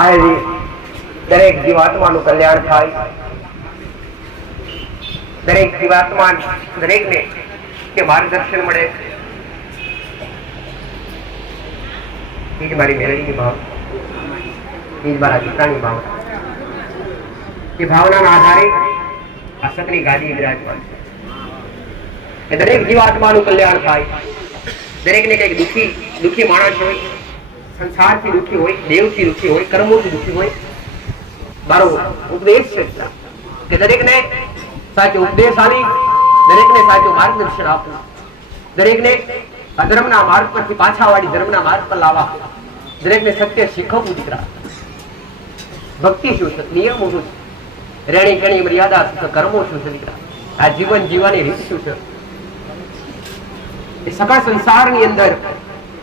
આયરી દરેક જીવાત્માનું કલ્યાણ થાય, દરેક જીવાત્મા દરેકને કે માર્ગદર્શન મળે, એ જ મારી મેળવીની ભાવ, એ જ મારા પિતાની ભાવ. એ ભાવનાના આધારે આ સતની ગાદી વિરાજમાન છે. દરેક જીવાત્માનું કલ્યાણ થાય, દરેકને કંઈક દુઃખી માણસ હોય, સંસારથી દુઃખી હોય, દેવથી દુઃખી હોય, કર્મોથી દુઃખી હોય, મારો ઉપદેશ છે કે દરેકને સાચો ઉપદેશ આપી, દરેકને સાચું માર્ગદર્શન આપવું, દરેકને અધર્મના માર્ગ પરથી પાછા વાળી ધર્મના માર્ગ પર લાવવા, દરેકને સત્ય શીખવવું. દીકરા, ભક્તિ શું છે, નિયમો શું છે, રેણી કણી મર્યાદા શું છે, કર્મો શું છે, દીકરા આ જીવન જીવવાની રીત શું છે, એ સકળ સંસારની અંદર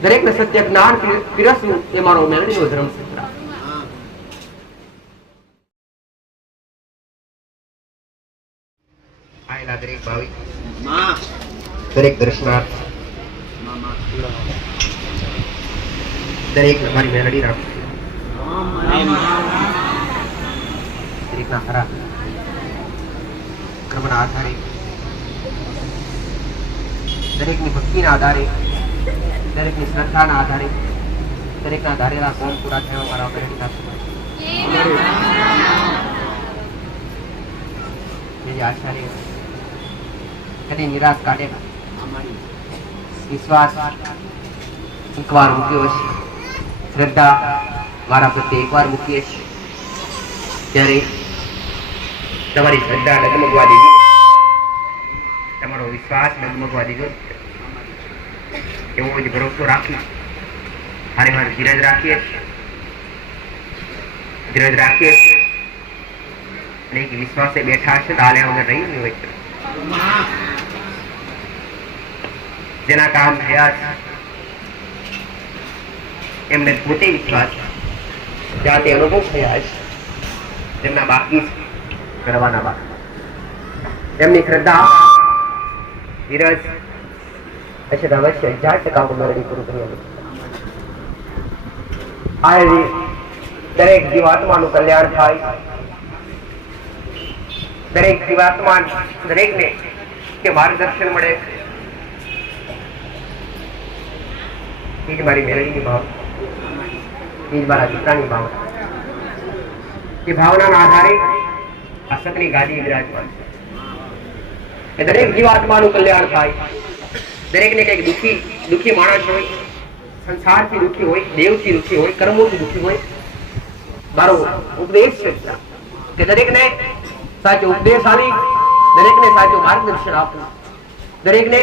દરેકને સત્ય જ્ઞાન પીરસવું એ મારો મેળવીનો ધર્મ છે. આયેલા દરેક ભાવિક, દરેક દર્શનાર્થ, દરેક મારી મેલડી રાખો, દરેકના ખરા કર્મના આધારે, દરેકની ભક્તિના આધારે, દરેકની શ્રદ્ધાના આધારે, દરેકના ધારેલા કોમ પૂરા થયા મારા મેલડી રાખો. આચાર્ય કદી નિરાશ કાઢેલા, વિશ્વાસ એકવાર મૂક્યો છે, શ્રદ્ધા મારા પ્રત્યે એકવાર મૂકીએ છીએ ત્યારે તમારી શ્રદ્ધા ડગમગવા દીધી, તમારો વિશ્વાસ ડગમગવા દીધો. એવો જ ભરોસો રાખી હારે વાર ધીરજ રાખીએ અને એક વિશ્વાસે બેઠા છે તો હાલે વગર રહી નહીં હોય. જેના કામ થયા છે એમને પોતે વિશ્વાસ જાતે અનુભવ થયા છે, જેમના બાકી કરવાના બાકી, એમની શ્રદ્ધા ધીરજ હશે તો અવશ્ય 1000% મેળવી પૂરું કરી. આ દરેક જીવાત્માનું કલ્યાણ થાય, દરેક જીવાત્મા દરેકને કે માર્ગદર્શન મળે, એ જ મારી મેળવીની ભાવ, એ જ મારા પિતાની ભાવ. એ ભાવનાના આધારે આ સતની ગાદી વિરાજમાન છે. દરેક જીવાત્માનું કલ્યાણ થાય, દરેકને કંઈક દુઃખી માણસ હોય, સંસારથી દુઃખી હોય, દેવથી દુઃખી હોય, કર્મોથી દુઃખી હોય, મારો ઉપદેશ છે કે દરેકને સાચો ઉપદેશ આપી, દરેકને સાચું માર્ગદર્શન આપવું, દરેકને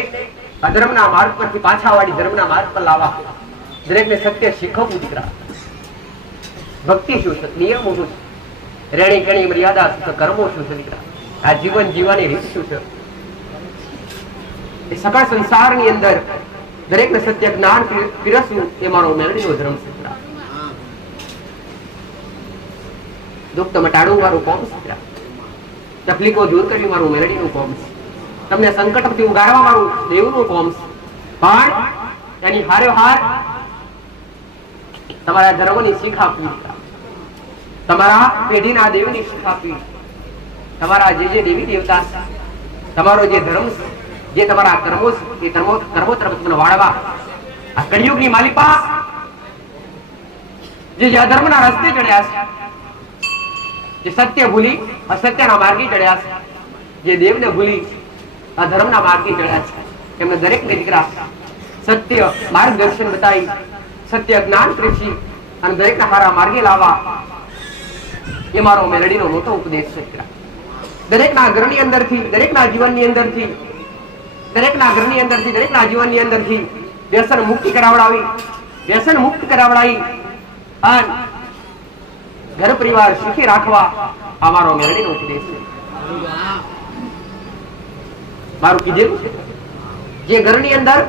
અધર્મના માર્ગ પરથી પાછા વાળી ધર્મના માર્ગ પર લાવવા, દરેકને સત્ય શીખવવું. દીકરા, ભક્તિ શું છે, નિયમો શું છે, રેણી કણી મર્યાદા શું છે, કર્મો શું છે, દીકરા આ જીવન જીવવાની રીત શું છે, એ સકળ સંસારની અંદર દરેકને સત્ય જ્ઞાન પીરસવું એ મારો મેળવીનો ધર્મ છે. દુઃખ મટાડવું મારું કોમ છે, તકલીફો દૂર કરવી મારું મેલડીનું કોમ છે, તમને સંકટથી ઉગારવા મારું દેવનું કોમ છે. પણ એની હારે હાર તમારા ધર્મની શીખ આપવી, તમારા પેઢીના દેવની શીખ આપવી, તમારા જે દેવી દેવતા છે, તમારો જે ધર્મ છે, જે તમારા કર્મો છે, એ કર્મો તરફ તમને વાળવા. આ કળિયુગની માલિકા જે અધર્મના રસ્તે ચડ્યા છે, જે સત્ય ભૂલી અસત્યના માર્ગે ચડ્યા છે, જે દેવને ભૂલી અધર્મના માર્ગે ચડ્યા છે, એમને દરેકને દીકરા સત્ય માર્ગદર્શન બતાવી, સત્ય જ્ઞાન કૃષિ અને દરેકના સારા માર્ગે લાવવા એ મારો મેલડીનો મોટો ઉપદેશ છે. દરેકના ઘરની અંદરથી, દરેકના જીવનની અંદરથી, દરેકના ઘરની અંદરથી, દરેકના જીવનની અંદરથી વ્યસન મુક્તિ કરાવડાવી, વ્યસન મુક્ત કરાવડાવી અને ઘર પરિવાર સુખી રાખવા આ મારો મેલડીનો ઉપદેશ છે. મારું કીધેલું છે જે ઘરની અંદર,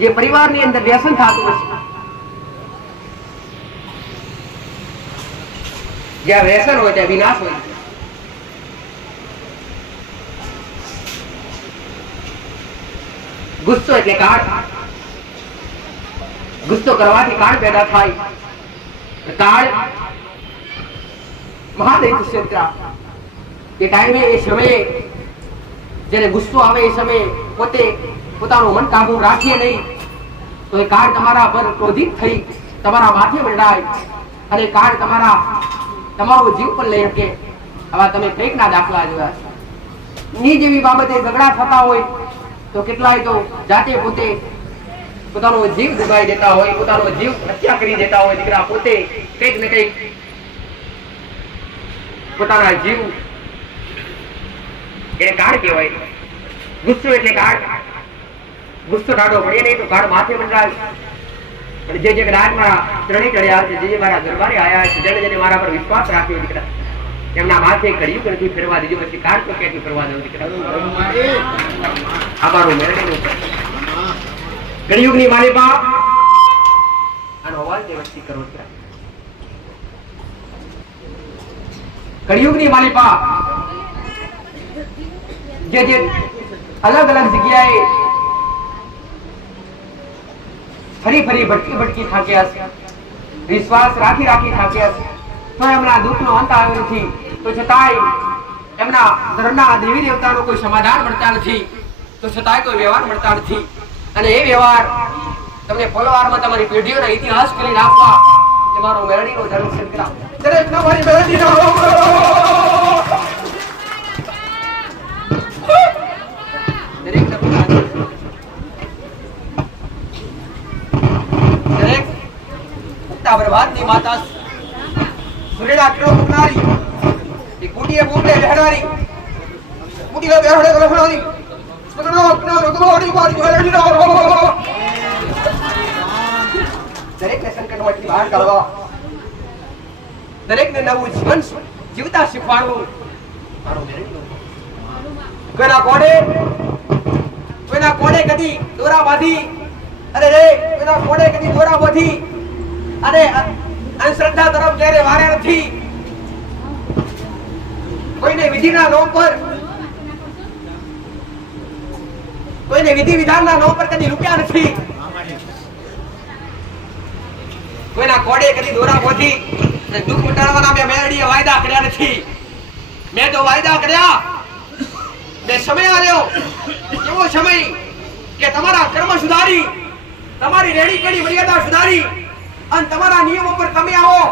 જે પરિવારની અંદર વ્યસન થતું હશે, જ્યાં વ્યસન હોય ત્યાં વિનાશ હોય. ગુસ્સો એટલે કાળ, ગુસ્સો કરવાથી કાળ પેદા થાય. કાળ મહાદૈત્ય છે દીકરા. એ ટાઈમે એ સમયે જ્યારે ગુસ્સો આવે એ સમયે પોતે પોતાનું મન કાબુ રાખીએ નહીં તો એ કાળ તમારા પર ક્રોધિત થઈ તમારા માથે મંડાય અને કાળ તમારો જીવ પણ લઈ શકે. આવા તમે કંઈકના દાખલા જોયા છે. ની જેવી બાબતે ઝઘડા થતા હોય તો કેટલાય તો જાતે પોતે પોતાનો જીવ ડૂબાઈ દેતા હોય, પોતાનો જીવ હત્યા કરી દેતા હોય. દીકરા પોતે કંઈક ને કંઈક પોતાના જીવ એને કાળ કહેવાય. ગુસ્સો એટલે કાળ. ગુસ્સો ટાઢો પડે નહીં તો કાળ માથે મંડાય. અને જે રાજમાં ચરણી ચડ્યા છે, જે મારા દરબારે આયા છે, જેને મારા પર વિશ્વાસ રાખ્યો દીકરા, એમના માથે કળિયુગ નથી ફેરવા દીધું. પછી કાળ તો ક્યાંથી ફેરવા દઉં દીકરા? અમારું મેળવીનું કળિયુગની માલિકા આનો અવાજ વ્યવસ્થિત કરો દીકરા. કળિયુગની માલિકા જે અલગ અલગ જગ્યાએ ફરી ભટકી થાક્યા છે, વિશ્વાસ રાખી થાક્યા છે, તો એમના દુઃખનો અંત આવ્યો નથી. તો છતાંય એમના ધર્મના દેવી દેવતાનો કોઈ સમાધાન મળતા નથી, તો છતાંય કોઈ વ્યવહાર મળતા નથી. અને એ વ્યવહાર તમને ફોલોવારમાં તમારી પેઢીઓના ઇતિહાસ કરીને આપવા એ મારો મેરડીનો ધર્મ છે. દરેક તમારી મેરડીનો બરબાદની માતા સુરેડા કિરો મુકનારી એ કુટીએ બોલે લહેરારી કુટીએ બેહડે લહેરારી સુરેડો કિરો રગવાડી વાડી વેરડી દરેકને સંકટમાંથી બહાર કાઢવા, દરેકને નવું જીવન જીવતા શીખવાડવું મારો મેરડીનો. કોઈના કોડે કદી દોરા બાંધી, અરે રે કોઈના કોડે કદી દોરા બાંધી અને અંધશ્રદ્ધા તરફ ક્યારે વારે નથી. કોઈને વિધિના નામ પર, કોઈને વિધિ વિધાનના નામ પર કદી રૂપિયા નથી. કોઈના કોડે કદી દોરા બોધી અને દુઃખ મટાડવાના બે મેરડીએ વાયદા કર્યા નથી. મેં તો વાયદા કર્યા. બે સમય આવ્યો, એવો સમય કે તમારા કર્મ સુધારી, તમારી રેડી કેડી મર્યાદા સુધારી અને તમારા નિયમો પર તમે આવો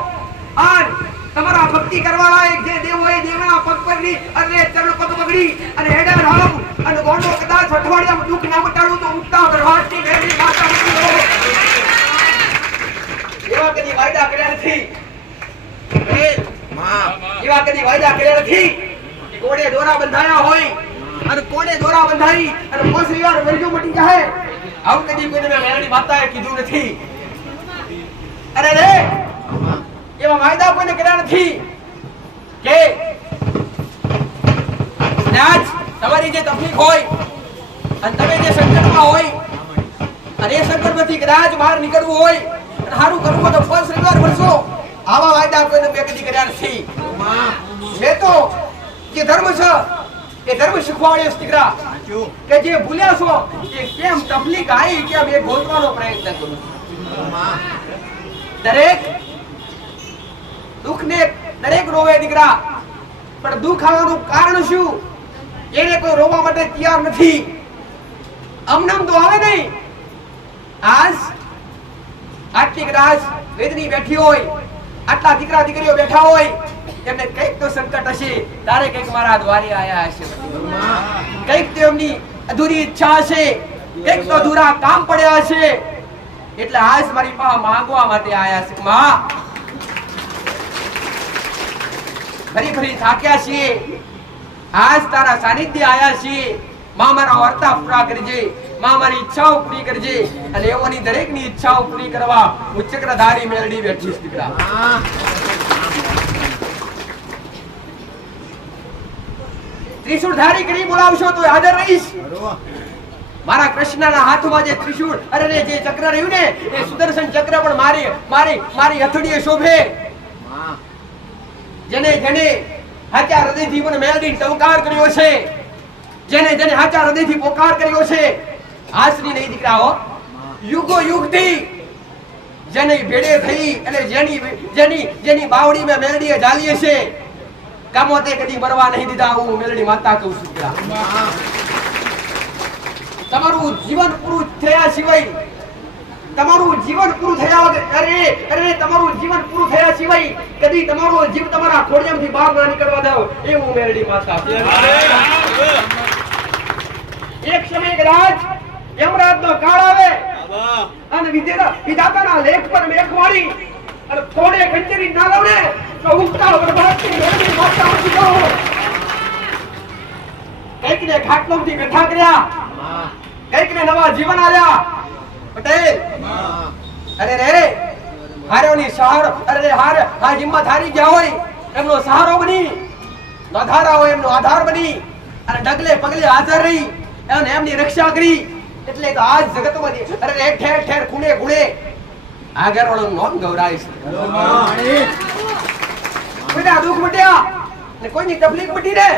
અને તમારા ભક્તિ કરવાળા એક જે દેવ હોય દેવના પગ પકડી અને ચરણ પગ પકડી અને હેડર હાલમ અને ગોંડો કદાચ અઠવાડિયામાં દુઃખ ના મટાડું તો મુક્તા દરવાજની મેરડી માતા એવા કદી વાયદા કર્યા નથી. એવા કદી વાયદા કર્યા નથી કે કોડે દોરા બંધાયા હોય અને કોડે દોરા બંધાઈ અને પોસરી વાર વેરજો મટી જાય. આવું કદી કોઈને મેરડી માતાએ કીધું નથી. અરે રે એવા વાયદા કોઈને કર્યા નથી કે આજ તમારી જે તકલીફ હોય અને તમે જે સંકટમાં હોય અને એ સંકટમાંથી કદાચ બહાર નીકળવું હોય અને સારું કરવું હોય તો ફળ શ્રીવાર ભરશો. આવા વાયદા કોઈને બે કદી કર્યા નથી. મેં તો જે ધર્મ છે એ ધર્મ શીખવાડ્યો દીકરા કે જે ભૂલ્યા છો કે કેમ તકલીફ આવી કેમ એ ગોતવાનો પ્રયત્ન કરું. દરેક દુઃખને દરેક રોવે દીકરા, પણ દુઃખ આવવાનું કારણ શું એને કોઈ રોવા માટે તૈયાર નથી. અમનમ તો આવે નહીં. આજ આટલી કદાચ વેદની બેઠી હોય, આટલા દીકરા દીકરીઓ બેઠા હોય, એમને કઈક તો સંકટ હશે, તારે કઈક મારા દ્વારે આયા હશે, કઈક તો એમની અધૂરી ઈચ્છા હશે, કઈક તો અધૂરા કામ પડ્યા હશે, એટલે આજ મારી પાસે માંગવા માટે આયા છે. માં ફરી થાક્યા છીએ, આજ તારા સાનિધ્ય આયા છીએ. માં મારા વર્તા પૂરા કરજે, માં મારી ઈચ્છાઓ પૂરી કરજે. અને એઓની દરેકની ઈચ્છાઓ પૂરી કરવા હું ચક્રધારી મેરડી બેઠી છું દીકરા. ત્રિશૂળધારી કરી બોલાવશો તો હાજર રહીશ. મારા કૃષ્ણના હાથમાં જે ત્રિશૂળ અરે રે જે ચક્ર રહ્યું ને એ સુદર્શન ચક્ર પણ મારી હથડીએ શોભે. જેને હાચા હૃદયથી મને મેલડી ટવકાર કર્યો છે, જેને હાચા હૃદયથી પોકાર કર્યો છે, આસરી નહીં દીકરાઓ, યુગો યુગથી જેની ભેડે થઈ અને જેની બાવડી મેં મેલડીએ ઝાલી છે, કામોતે કદી મરવા નહીં દીધા હું મેલડી માતા કહું છું તમારું જીવન પૂરું થયા સિવાય તમારું જીવન પૂરું થયા અરે તમારું જીવન પૂરું થયા સિવાય કદી તમારો જીવ તમારા ખોડિયામાંથી બહાર ના નીકળવા દો એવું મેલડી માતા એક સમય કદાચ યમરાજનો કાળ આવે અને વિધાતાના લેખ પર મેઘવાળી અને થોડે કંચરી ના લાવને તો ઉગતા પ્રભાતની મેલડી માતા ઉઠી જાઓ કઈક ને ખાટલોથી બેઠા કર્યા કઈક ને નવા જીવન આલ્યા પટેલ અરે રે હારોની સહારો અરે હાર આ હિંમત હારી ગયા હોય એમનો સહારો બની આધારા હોય એમનો આધાર બની અને ડગલે પગલે હાજર રહી અને એમની રક્ષા કરી એટલે તો આજ જગતમાં અરે ઠેર ઠેર ખૂણે ખૂણે આગળ વાળો નોમ ગૌરાય છે કોઈના દુઃખ મટ્યા ને કોઈની તકલીફ મટી રે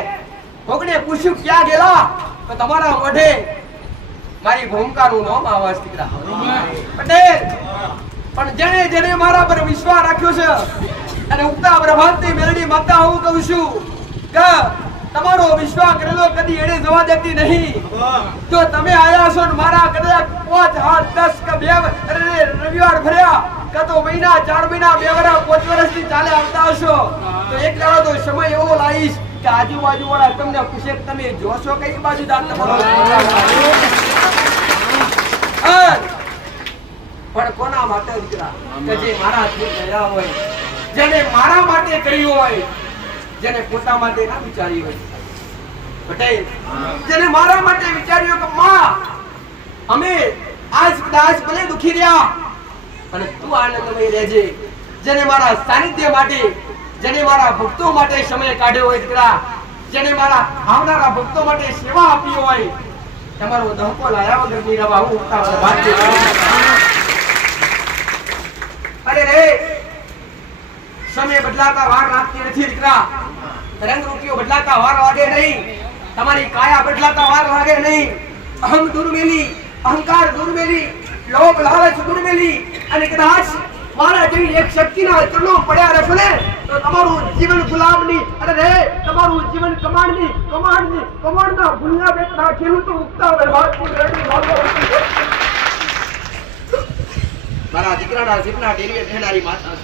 કોકને પૂછ્યું ક્યાં ગયેલા તો તમારા મોઢે મારી ભૂમિકાનું નામ આવાજ દીકરા પટેલ પણ જેને જેને મારા પર વિશ્વાસ રાખ્યો છે અને ઉગતા પ્રભાતની મેલડી માતા હું કહું છું કે તમારો વિશ્વાસ કરેલો કદી એડે જવા દેતી નહીં જો તમે આયા છો ને મારા કદાચ 5 8 10 કે 2 રવિવાર ભર્યા કે તો મહિના 4 મહિના 2 વર્ષ 5 વર્ષથી ચાલે આવતા હશો તો એક દાડો તો સમય એવો લાવીશ કે આજુબાજુ વાળા તમને પૂછે તમે જોશો કઈ બાજુ દાન તમારો પણ કોના માટે દીકરા કે જે મારા થી કર્યા હોય જેને મારા માટે કર્યું હોય જેને પોતા માટે ના વિચાર્યું હોય પટેલ જેને મારા માટે વિચાર્યું કે માં અમે આજ કદાચ ભલે દુખી રહ્યા અને તું આનંદમય રહેજે જેને મારા સાનિધ્ય માટે જેને મારા ભક્તો માટે સમય કાઢ્યો હોય દીકરા જેને મારા આવનારા ભક્તો માટે સેવા આપી હોય તમારો ધક્કો લાયા વગર ની રવા હું અરે રે સમય બદલાતા વાર લાગતી નથી દીકરા રંગ રૂપિયો બદલાતા વાર લાગે નહીં તમારી કાયા બદલાતા વાર લાગે નહીં અહમ દુર્મેલી અહંકાર દુર્મેલી લોભ લાલચ દુર્મેલી અને કદાચ મારા જેવી એક શક્તિના ચરણો પડ્યા રહેશે ને તો તમારું જીવન ગુલામની અરે રે તમારું જીવન કમાણના ભૂલના બેટના ખેડૂતો ઉગતા પ્રભાતની મેલડી મારા દીકરાના જીવના ડેરીએ થનારી માતા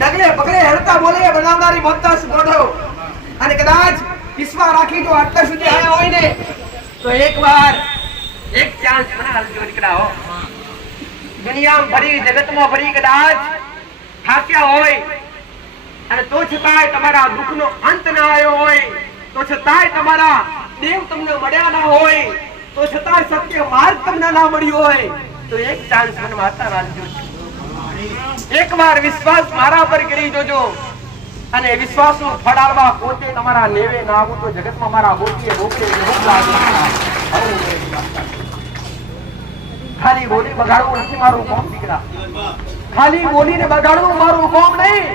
ડગલે પગલે હરતા બોલે બનાવનારી માતા મોઢો અને કદાચ વિશ્વાસ રાખી જો આટલા સુધી આયા હોય ને તો એકવાર એક ચાન્સ બનાવજો દીકરા હો દુનિયામાં ફરી જગતમાં ફરી કદાચ થાક્યા હોય અને તો છતાંય તમારા દુઃખનો અંત ના આવ્યો હોય તો છતાંય તમારા દેવ તમને મળ્યા ના હોય તો છતાંય સત્ય માર્ગ તમને ના મળ્યો હોય તો એક ચાન્સ મને માતા રાખજો એકવાર વિશ્વાસ મારા પર કરી જોજો અને વિશ્વાસનું ફળ આલવા પોતે તમારા નેવે ના આવું તો જગતમાં મારા ગોતીએ રોકે ખાલી બોલી બગાડવું નથી મારું કામ દીકરા ખાલી બોલીને બગાડવું મારું કામ નહીં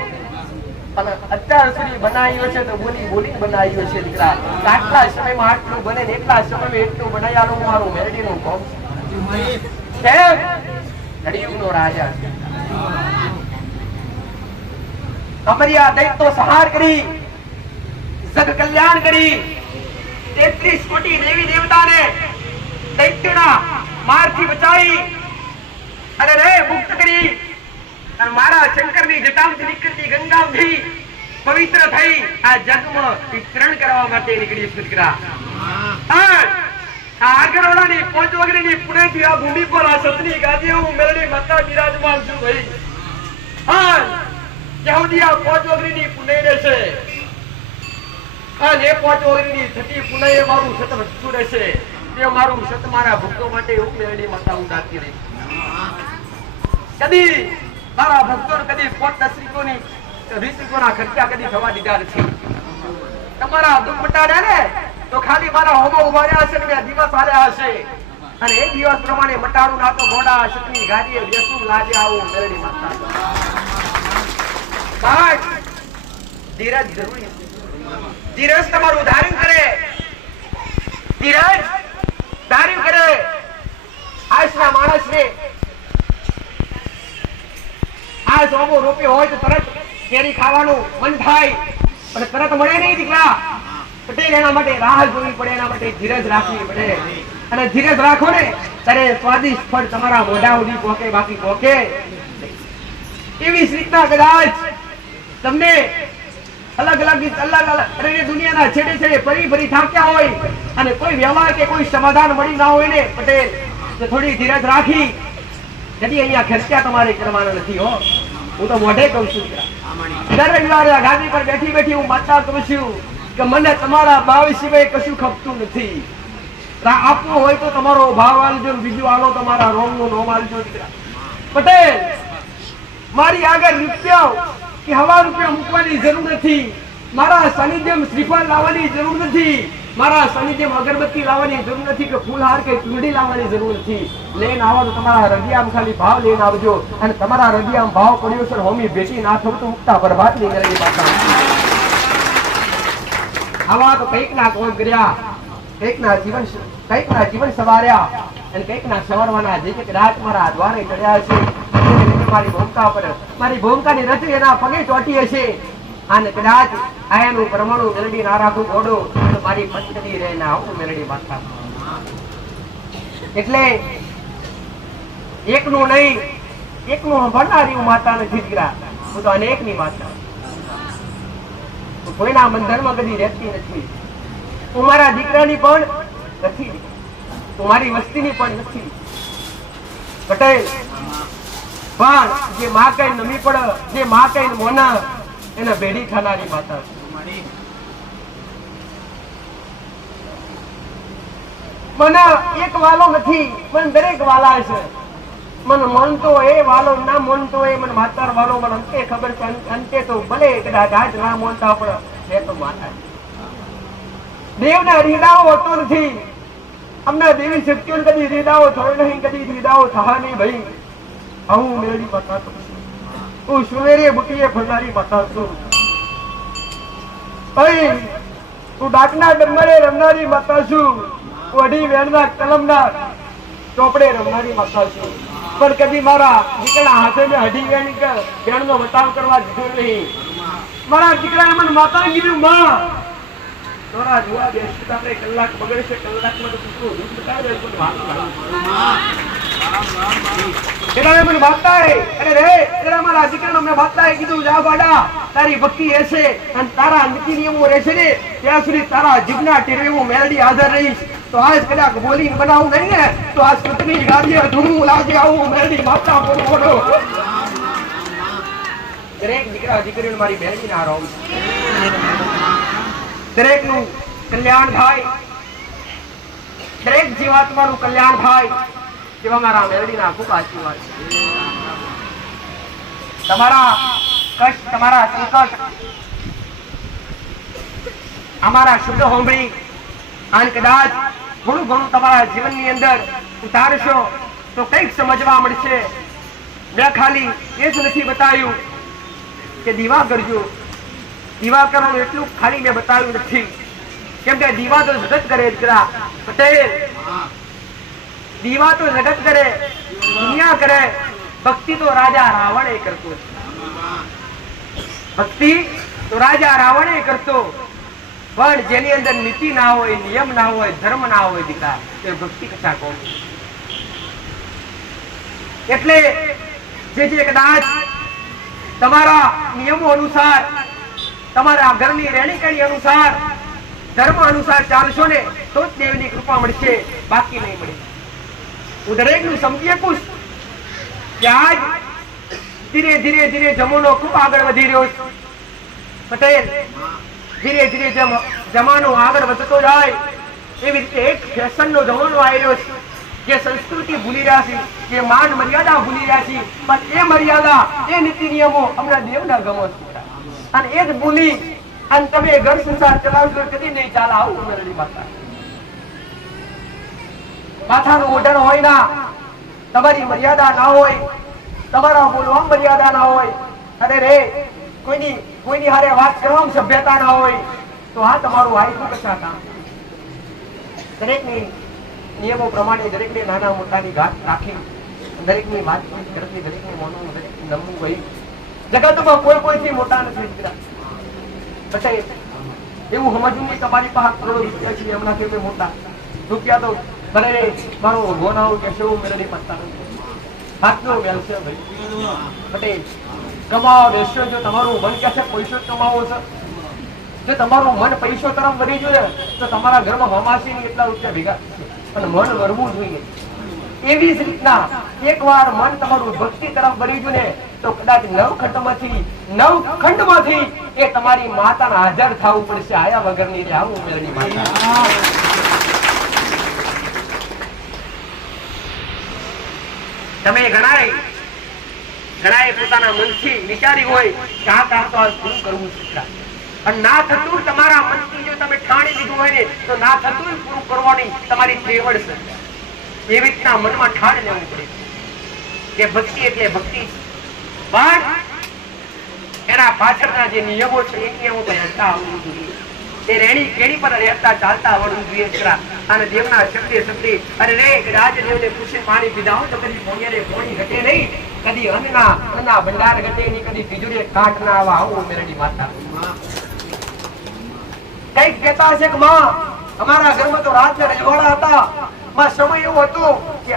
અને અત્યાર સુધી બનાવ્યો છે તો બોલી બનાવ્યો છે દીકરા આટલા સમયમાં આટલું બને ને એટલા સમયમાં એટલું બનાવ્યાનું મારું મેલડીનું કામ છે કળિયુગનો રાજા અમરિયા દૈત્યો સંહાર કરી જગ કલ્યાણ કરી 33 કોટી દેવી દેવતાને દૈત્યોના મારથી બચાવી અરે રે મુક્ત કરી અને મારા શંકરની જટામાંથી નીકળતી ગંગાથી પવિત્ર થઈ આ જગમાં વિચરણ કરવા માટે નીકળી દીકરા આગળવાળાની પોંચ વગરની પુણેથી આ ભૂમિ પર આ સતની ગાદી હું મેલડી માતા બિરાજમાન છું ભાઈ હા યહૂદીયા પોંચ વગરની પુણે રહેશે અને પોંચ વગરની થતી પુણે મારું સત વધતું રહેશે તે મારું સત મારા ભક્તો માટે હું મેલડી માતા હું દાખી રહી કદી મારા ભક્તોને કદી 5-10 રીકોની 20 રીકોના ખર્ચા કદી થવા દીધા નથી તમારા દુઃખ મટાડ્યા ને તો ખાલી મારા હોમો ઉભા રહ્યા હશે ને દિવસ આલ્યા હશે અને એ દિવસ પ્રમાણે મટાડું ના તો ઘોડા શક્તિ ગાડીએ બેસું લાજે આવું મેલડી માતા બાદ ધીરજ જરૂરી છે ધીરજ તમારું ધાર્યું કરે ધીરજ ધાર્યું કરે આજના માણસને આ સોમો રૂપિયો હોય તો તરત કેરી ખાવાનું મન થાય પણ તરત મળે નહીં દીકરા. પટેલ એના માટે રાહ જોવી પડે, એના માટે ધીરજ રાખવી પડે. અને ધીરજ રાખો ને ત્યારે સ્વાદિષ્ટ ફળ તમારા મોઢા સુધી પહોંચે, બાકી પહોંચે. એવી રીતના કદાચ તમને અલગ દુનિયાના છેડે છેડે ફરી ફરી થાક્યા હોય અને કોઈ વ્યવહાર કે કોઈ સમાધાન મળી ના હોય ને પટેલ, તો થોડી ધીરજ રાખી જતી અહીંયા ખર્ચા તમારે કરવાના નથી હો. હું તો મોઢે કહું છું. દર રવિવારે ગાદી પર બેઠી બેઠી હું માતા કહું છું કે મને તમારા ભાવ સિવાય કશું ખપતું નથી. આપવું હોય તો તમારો ભાવ આલજો, બીજું આલો તમારા રોમ નું નોમ આલજો. પટેલ મારી આગળ રૂપિયા કે હવા રૂપિયા મૂકવાની જરૂર નથી. મારા સાનિધ્યમ શ્રીફળ લાવવાની જરૂર નથી. મારા સાનિધ્યમ અગરબત્તી લાવવાની જરૂર નથી કે ફૂલહાર કે ચૂંડી લાવવાની જરૂર નથી. લઈને આવો તો તમારા હૃદયામ ખાલી ભાવ લઈને આવજો. અને તમારા હૃદયામ ભાવ પડ્યો છે હોમી બેટી ના થવું તો મુક્તા બરબાદ નહીં કરેલી પાછા. આવા તો કઈક ના કોમ કર્યા, કઈક ના જીવન સવાર્યા અને કઈક ના સવારવાના જે કદાચ મારા દ્વારે ચડ્યા છે. મારી ભૂમિકા પર મારી ભૂમિકાની રચી એના પગે ચોટી હશે. અને કદાચ આયાનું પરમાણુ મેલડી ના રાખું ઓડો તો મારી પત્ની રહે ના આવું મેલડી માતા. એટલે એકનું નહીં, એકનું ભણનારી માતા નથી દીકરા. હું તો અનેકની માતા. કોઈના બંધનમાં કદી રહેતી નથી. હું મારા દીકરાની પણ નથી, હું મારી વસ્તીની પણ નથી. પટેલ પણ જે માં કઈ નમી પડે, જે માં કઈ મોના એને ભેડી ખાનારી માતા. મને એક વાલો નથી, મને દરેક વાલા છે. મને મનતો એ વાલો ના મનતો એ મને માતાર વાલો મને અંતે ખબર છે. અંતે તો ભલે કદાચ આજ ના મોનતા પણ એ તો માતા. દેવના રીડાઓ હોતો નથી. અમને દેવી શક્તિઓ કદી રીડાઓ થયો નહીં, કદી રીડાઓ થવા નહીં ભાઈ. હું મેળી માતા છું, હું સુનેરી બુટીએ ફરનારી માતા છું. હું ડાકના ડમરે રમનારી માતા છું. હું અઢી વેણના કલમના ચોપડે રમનારી માતા છું. પણ કદી મારા દીકરા હાથે મેં અઢી વેણનો બતાવ કરવા દીધો નહીં. મારા દીકરાએ મને માતા કીધું, માં તારા જોવા બેસતા આપણે કલાક બગડશે, કલાકમાં તો કૂતરો દૂધ બતાવે મને માતાએ. અરે રે મારા દીકરાનો મેં માતાએ કીધું, જા બાડા તારી ભક્તિ હશે અને તારા નીતિ નિયમો રહેશે ને ત્યાં સુધી તારા જીવના ટીરે હું મેલડી હાજર રહીશ. તો આજ કદાચ બોલી બનાવું નહીં ને તો આજ પત્ની ગાડીએ ધૂમ લાગે આવું મેલડી માતા બોલો. દરેક દીકરા દીકરીઓ મારી મેલડી ના રહું, દરેક નું કલ્યાણ થાય, દરેક જીવાત્માનું કલ્યાણ થાય તેવા મારા મેલડીના ખૂબ આશીર્વાદ. તમારા કષ્ટ, તમારા સંકટ અમારા શુદ્ધ હોંભળી અને કદાચ થોડું ઘણું તમારા જીવનની અંદર ઉતારશો તો કંઈક સમજવા મળશે. મેં ખાલી એ જ નથી બતાવ્યું કે દીવા કરજો, દીવા કરવાનું એટલું ખાલી મેં બતાવ્યું નથી. કેમ કે દીવા તો જગત કરે દીકરા. પટેલ દીવા તો જગત કરે, દુનિયા કરે. ભક્તિ તો રાજા રાવણ એ કરતો, ભક્તિ તો રાજા રાવણ એ કરતો. પણ જેની અંદર નીતિ ના હોય, નિયમ ના હોય, ધર્મ ના હોય દીકરા, તો ભક્તિ કશા કોમ. એટલે જે કદાચ તમારા નિયમો અનુસાર, તમારા ઘરની રહેણીકરણી અનુસાર, ધર્મ અનુસાર ચાલશો ને તો જ દેવની કૃપા મળશે, બાકી નહીં મળે. હું દરેકનું સમજી શકું કે આજ ધીરે ધીરે જમાનો ખૂબ આગળ વધી રહ્યો છે. પટેલ ધીરે ધીરે જમાનો આગળ વધતો જાય એવી રીતે એક ફેશનનો જમાનો આવી રહ્યો છે. જે સંસ્કૃતિ ભૂલી રહ્યા છે, જે માન મર્યાદા ભૂલી રહ્યા છે, પણ એ મર્યાદા, એ નીતિ નિયમો હમણાં દેવના ગમો છે. અને એ જ ભૂલી અને તમે ઘર સંસાર ચલાવશો કદી નહીં ચાલે. આવું મેલડી માતા. માથાનું ઓઢણ હોય ના, તમારી મર્યાદા ના હોય, તમારા બોલવા મર્યાદા ના હોય, અરે રે કોઈની હારે વાત કરવામાં સભ્યતા ના હોય તો આ તમારું આયુ કશા કામ. દરેકની નિયમો પ્રમાણે દરેકને નાના મોટાની ઘાત રાખી, દરેકની વાત કરતી, દરેકને મોનું, દરેકને નમવું ગઈ જગતમાં કોઈથી મોટા નથી દીકરા. પટેલ એવું સમજવું નહીં તમારી પાસે કરોડો રૂપિયા છે એમનાથી કોઈ મોટા રૂપિયા તો ભલે મારો ગોનાઓ કે શું મેળવી પડતા હાથનો વેલ છે ભાઈ. પટેલ કમાવા બેસ્યો જો તમારું મન કે છે પૈસો જ કમાવો છે, જો તમારું મન પૈસો તરફ વળી જોઈએ તો તમારા ઘરમાં હમાસી ની એટલા રૂપિયા ભેગા અને મન વળવું જોઈએ. એવી જ રીતના એકવાર મન તમારું ભક્તિ તરફ વળી ગયું ને તો કદાચ નવ ખંડમાંથી એ તમારી માતાના હાજર થવું પડશે. આયા વગરની રે આવું મેળવી માતા. તમે ઘણાએ પોતાના મનથી વિચાર્યું હોય કે આ કામ તો શું કરવું છે, અને ના થતું તમારા મનથી જો તમે ઠાણી લીધું હોય ને તો ના થતું પૂરું કરવાની તમારી ત્રેવડ છે. એવી રીતના મનમાં ઠાણ લેવું પડે કે ભક્તિ એટલે ભક્તિ, પણ એના પાછળના જે નિયમો છે એ નિયમો રહેતા આવડવું જોઈએ. તે રેણી કેડી પર રહેતા ચાલતા આવડવું જોઈએ. અને દેવના શબ્દે અરે રે રાજદેવને પૂછે પાણી પીધા તો કદી પોણીએ પોણી ઘટે નહીં, કદી અન્ના ભંડાર ઘટે નહીં, કદી તિજોરી કાટ ના આવા આવું મેરડી માતા. કઈક કહેતા હશે કે માં અમારા ઘરમાં તો રાતના રજવાડા હતા, માં સમય એવો હતો કે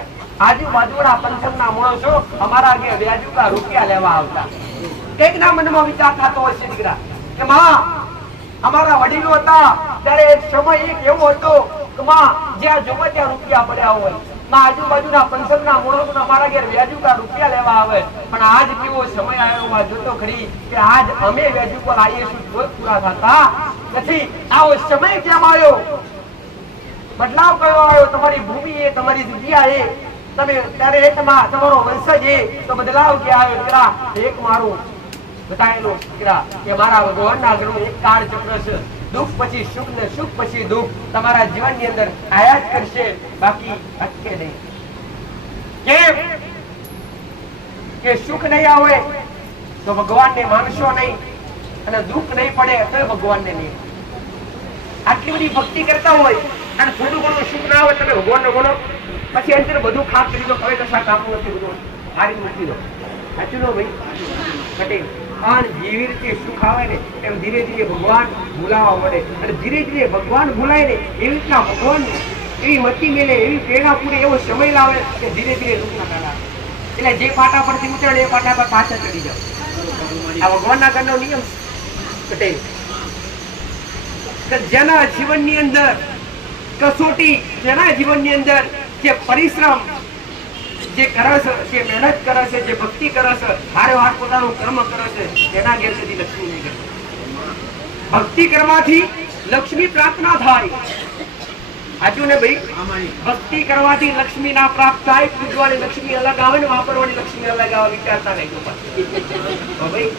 આજુબાજુના પંથકના માણસો અમારા ઘરે વ્યાજુકા રૂપિયા લેવા આવતા. કઈક ના મનમાં વિચાર થતો હશે દીકરા કે માં અમારા વડીલો હતા ત્યારે એક સમય એક એવો હતો કે માં જ્યાં જોવે ત્યાં રૂપિયા પડ્યા હોય, માં આજુબાજુના પંથકના માણસો અમારા ઘરે વ્યાજુકા રૂપિયા લેવા આવે. પણ આજ કેવો સમય આવ્યો માં જોતો ખરી કે આજ અમે વ્યાજુકા લાવીએ છું તો પૂરા થતા નથી. આવો સમય કેમ આવ્યો? બદલાવ કયો આવ્યો? તમારી ભૂમિ એ તમારી જગ્યા એ તમે ત્યારે એકમાં તમારો વંશજ એ તો બદલાવ ક્યાં આવ્યો દીકરા? એક મારું બતાયેલો દીકરા કે મારા ભગવાનના ઘરનું એક કાળ ચક્ર છે. દુઃખ પછી સુખ ને સુખ પછી દુઃખ તમારા જીવનની અંદર આયા જ કરશે, બાકી અટકે નહીં. કેમ કે સુખ નહીં આવે તો ભગવાનને માનશો નહીં, અને દુઃખ નહીં પડે તો ભગવાનને નહીં. આટલી બધી ભક્તિ કરતા હોય અને થોડું ઘણું સુખ ના આવે તમે ભગવાનને બોલો, પછી અંતર બધું ખાસ કરી દો, હવે કશા કામ નથી, બધું હારી મૂકી દો. સાચું નો ભાઈ પટેલ? પણ જેવી રીતે સુખ આવે ને એમ ધીરે ધીરે ભગવાન ભૂલાવા મળે, અને ધીરે ધીરે ભગવાન ભૂલાય ને એવી રીતના ભગવાન એવી મતી મેલે, એવી પ્રેરણા પૂરે, એવો સમય લાવે કે ધીરે ધીરે દુઃખના કાળા. એટલે જે પાટા પરથી ઉતરે એ પાટા પર પાછા ચડી જાવ. આ ભગવાનના ઘરનો નિયમ પટેલ. જેના જીવનની અંદર કસોટી, જેના જીવનની અંદર જે પરિશ્રમ જે કરે છે, જે મહેનત કરે છે, જે ભક્તિ કરે છે, હારે હાર પોતાનું કર્મ કરે છે, તેના ઘેર સુધી લક્ષ્મી નહીં કરે. ભક્તિ કરવાથી લક્ષ્મી પ્રાપ્ત ના થાય. સાચું ને ભાઈ? ભક્તિ કરવાથી લક્ષ્મી ના પ્રાપ્ત થાય. પૂજવાની લક્ષ્મી અલગ આવે ને વાપરવાની લક્ષ્મી અલગ આવે, વિચારતા નહીં ભાઈ.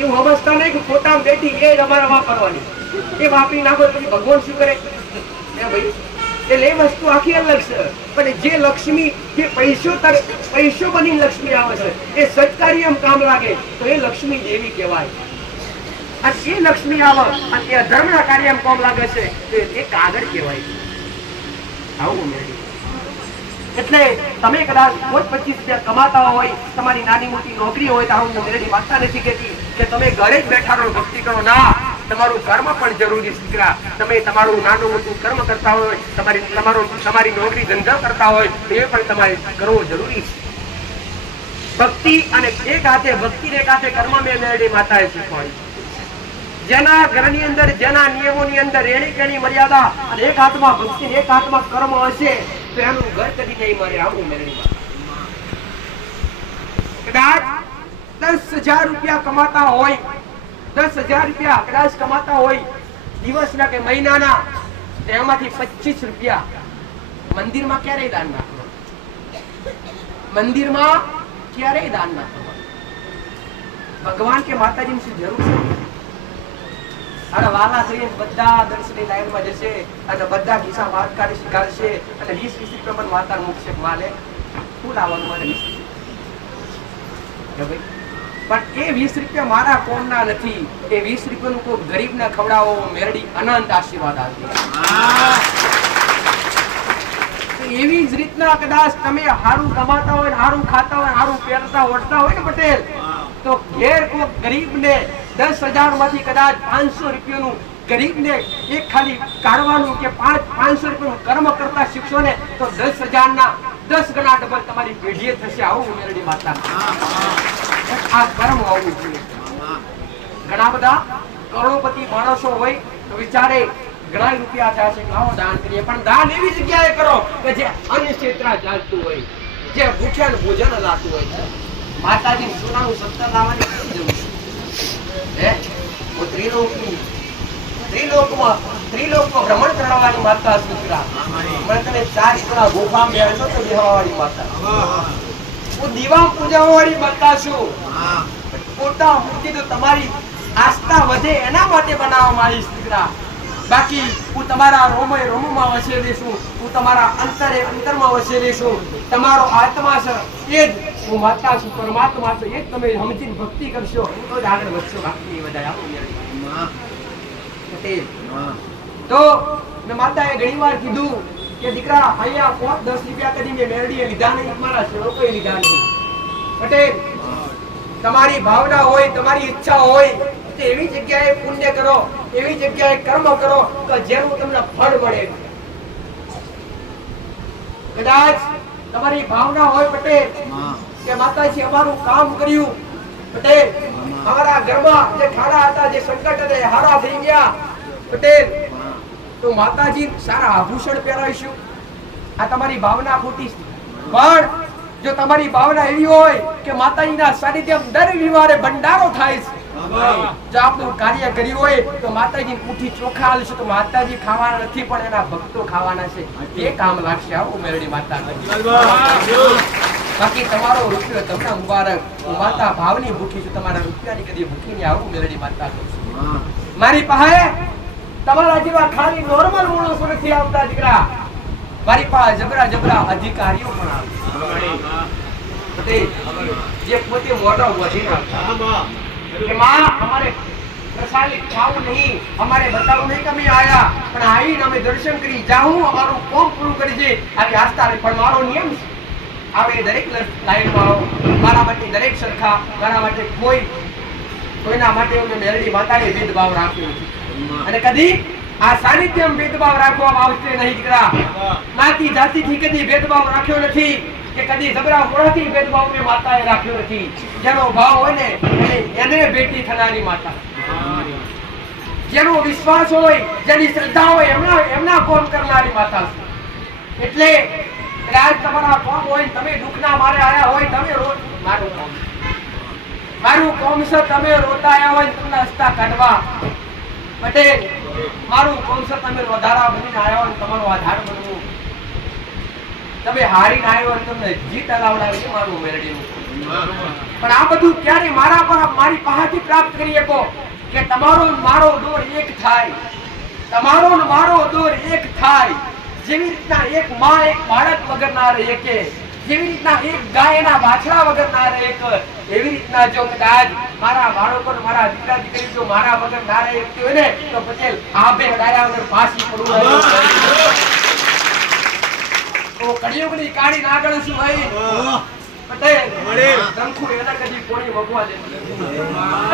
એવું અવસ્થા નહીં કે ખોટા બેઠી એ અમારે વાપરવાની, એ વાપરી નાખો પછી ભગવાન શું કરે ભાઈ? એટલે એ વસ્તુ આખી અલગ છે. પણ જે લક્ષ્મી જે પૈસો બની લક્ષ્મી આવે છે એ સત્કાર્ય એમ કામ લાગે તો એ લક્ષ્મી જેવી કહેવાય. અને એ લક્ષ્મી આવે અને એ ધર્મના કાર્ય એમ કામ લાગે છે તો એ કાગળ કહેવાય. આવું મેળવી. એટલે તમે કદાચ 25 રૂપિયા કમાતા હોય, તમારી નાની મોટી નોકરી હોય તો હું મેળવી વાંચતા નથી કહેતી કે તમે ઘરે જ બેઠા રહો ભક્તિ કરો. ના, તમારું કર્મ પણ જરૂરી છે. તમે તમારું નાનું મોટું કર્મ કરતા હોય, તમારી નોકરી ધંધો કરતા હોય તો એ પણ તમારે કરવો જરૂરી છે. ભક્તિ અને એક હાથે ભક્તિ ને એક હાથે કર્મ મેં મેળવી માતાએ શીખવાડી. જેના ઘરની અંદર જેના નિયમોની અંદર રેણી કેણી મર્યાદા અને એક હાથમાં ભક્તિ એક હાથમાં કર્મ હશે તો એનું ઘર કદી નહીં મરે. આવું મેળવી. કદાચ 10,000 રૂપિયા કમાતા હોય, 10,000 રૂપિયા કદાચ કમાતા હોય દિવસના કે મહિનાના, એમાંથી 25 રૂપિયા મંદિરમાં ક્યારેય દાન ના કરો. મંદિરમાં ક્યારેય દાન ના કરો. ભગવાન કે માતાજીની શું જરૂર છે? અરે વાલા થઈને બધા દર્શનની લાઈનમાં જશે અને બધા ખિસ્સા વાત કાઢી શીખાડશે અને 20-20 રૂપિયા પણ માતા મૂકશે. માલે શું લાવવાનું મારે 20 રૂપિયા? પણ એ 20 રૂપિયા મારા કોમના નથી. એ 20 રૂપિયાનું કોઈ ગરીબને ખવડાવો, મેરડી અનંત આશીર્વાદ આપે. એવી જ રીતના કદાચ તમે હારું કમાતા હોય, હારું ખાતા હોય, હારું પહેરતા ઓઢતા હોય ને પટેલ, તો ઘેર કોઈ ગરીબને 10,000 માંથી કદાચ 500 રૂપિયાનું ગરીબને એક ખાલી કાઢવાનું કે 500 રૂપિયાનું કર્મ કરતા શીખશો ને તો 10,000 ના 10 ગણા ડબલ તમારી પેઢીએ થશે. આવું મેરડી માતા આ કર્મ હોવું જોઈએ. ઘણા બધા કરોડોપતિ માણસો હોય તો વિચારે ઘણા રૂપિયા થયા છે, લાવો દાન કરીએ, પણ દાન એવી જગ્યાએ કરો કે જે અન્ન ક્ષેત્ર ચાલતું હોય, જે ભૂખ્યાને ભોજન લાગતું હોય. માતાજી સોનાનું સત્તર લાવવાની કેમ જરૂર છે? હું ત્રિલોકમાં ભ્રમણ કરવાની માતા સુતરા, મને તને 4 ગુણા ગુફા બેસો તો બેહવાવાળી માતા, હું દીવા પૂજાવાળી માતા છું. પોતા મૂર્તિ તો તમારી આસ્થા વધે એના માટે બનાવવામાં આવી સુતરા. બાકી હું તમારા રોમે રોમમાં વસેલી છું, હું તમારા અંતરે અંતરમાં વસેલી છું. તમારો આત્મા છે એ જ હું માતા છું, પરમાત્મા છે એ જ તમે સમજીને ભક્તિ કરશો તો જ આગળ વધશો. બાકી વધારે તો મેં માતાએ ઘણી વાર કીધું કે દીકરા અહીંયા 5-10 રૂપિયા કદી મેં મેરડીએ લીધા નહીં, મારા સેવકોએ લીધા નહીં. પટેલ તમારી ભાવના હોય, તમારી ઈચ્છા હોય તો એવી જગ્યાએ પુણ્ય કરો, એવી જગ્યાએ કર્મ કરો કે જેનું તમને ફળ મળે. કદાચ તમારી ભાવના હોય પટેલ કે માતાજી અમારું કામ કર્યું, પટેલ અમારા ઘરમાં જે ખાડા હતા, જે સંકટ હતા એ હારા થઈ ગયા, પટેલ તો માતાજી સારા આભૂષણ પહેરાવીશું. આ તમારી ભાવના ખોટી છે. પણ જો તમારી ભાવના એવી હોય કે માતાજીના સાનિધ્યમાં દર રવિવારે ભંડારો થાય છે, જો આપણું કાર્ય કર્યું હોય તો માતાજી મુઠ્ઠી ચોખા આલશે તો માતાજી ખાવાના નથી પણ એના ભક્તો ખાવાના છે, એ કામ લાગશે. આવું મેરડી માતા. બાકી તમારો રૂપિયો તમને મુબારક. હું માતા ભાવની ભૂખી છું, તમારા રૂપિયાની કદી ભૂખી નહીં. આવું મેરડી માતા. મારી પાસે તમારા જેવા ખાલી નોર્મલ માણસો નથી આવતા દીકરા, મારી પાસે જબરા અધિકારીઓ પણ આવે જે પોતે મોટો વધી નાખતા કે માં અમારે પ્રસાદી ખાવું નહીં, અમારે બતાવવું નહીં કે અમે આયા, પણ આવીને અમે દર્શન કરી જાઉં, અમારું કોમ પૂરું કરી દે આવી આસ્થા. પણ મારો નિયમ છે આવે દરેક લાઈનમાં આવો, મારા માટે દરેક સરખા, મારા માટે કોઈના માટે અમે મેરડી માતાએ ભેદભાવ રાખ્યો નથી. અને કદી આ સાનિધ્યમાં ભેદભાવ રાખવામાં આવશે નહીં દીકરા. નાતી જાતિથી કદી ભેદભાવ રાખ્યો નથી કે કદી જબરા મોઢાથી ભેદભાવ મેં માતાએ રાખ્યો નથી. જેનો ભાવ હોય ને એને ભેટી થનારી માતા, જેનો વિશ્વાસ હોય, જેની શ્રદ્ધા હોય એમના કોમ કરનારી માતા. એટલે આજ તમારા કોમ હોય, તમે દુઃખના મારે આયા હોય, તમે મારું કોમ છે, તમે રોતા આયા હોય તમને હસતા કાઢવા. પટેલ મારું કોમ છે, તમે વધારા બનીને આયા હોય તમારો આધાર બનવું, તમે હારીને આવ્યો હોય તમને જીત અલાવડાવી મારું મેરડીનું. પણ આ બધું ક્યારે મારી પાસેથી પ્રાપ્ત કરી શકો કે તમારો મારો દોર એક થાય, તમારો મારો દોર એક થાય. જેવી રીતના એક માં એક બાળક વગર ના રહે કે, જેવી રીતના એક ગાય એના વાછડા વગર ના રહે કે, એવી રીતના જો કદાચ મારા બાળકો મારા દીકરા દીકરી જો મારા વગર ના રહે હોય ને તો પટેલ આબે ડાયા વગર પાછી પડવું. તો કળિયુગની કાળી નાગણ છું ભાઈ પટેલ, ધનખુ એના કદી કોણી વગવા દે.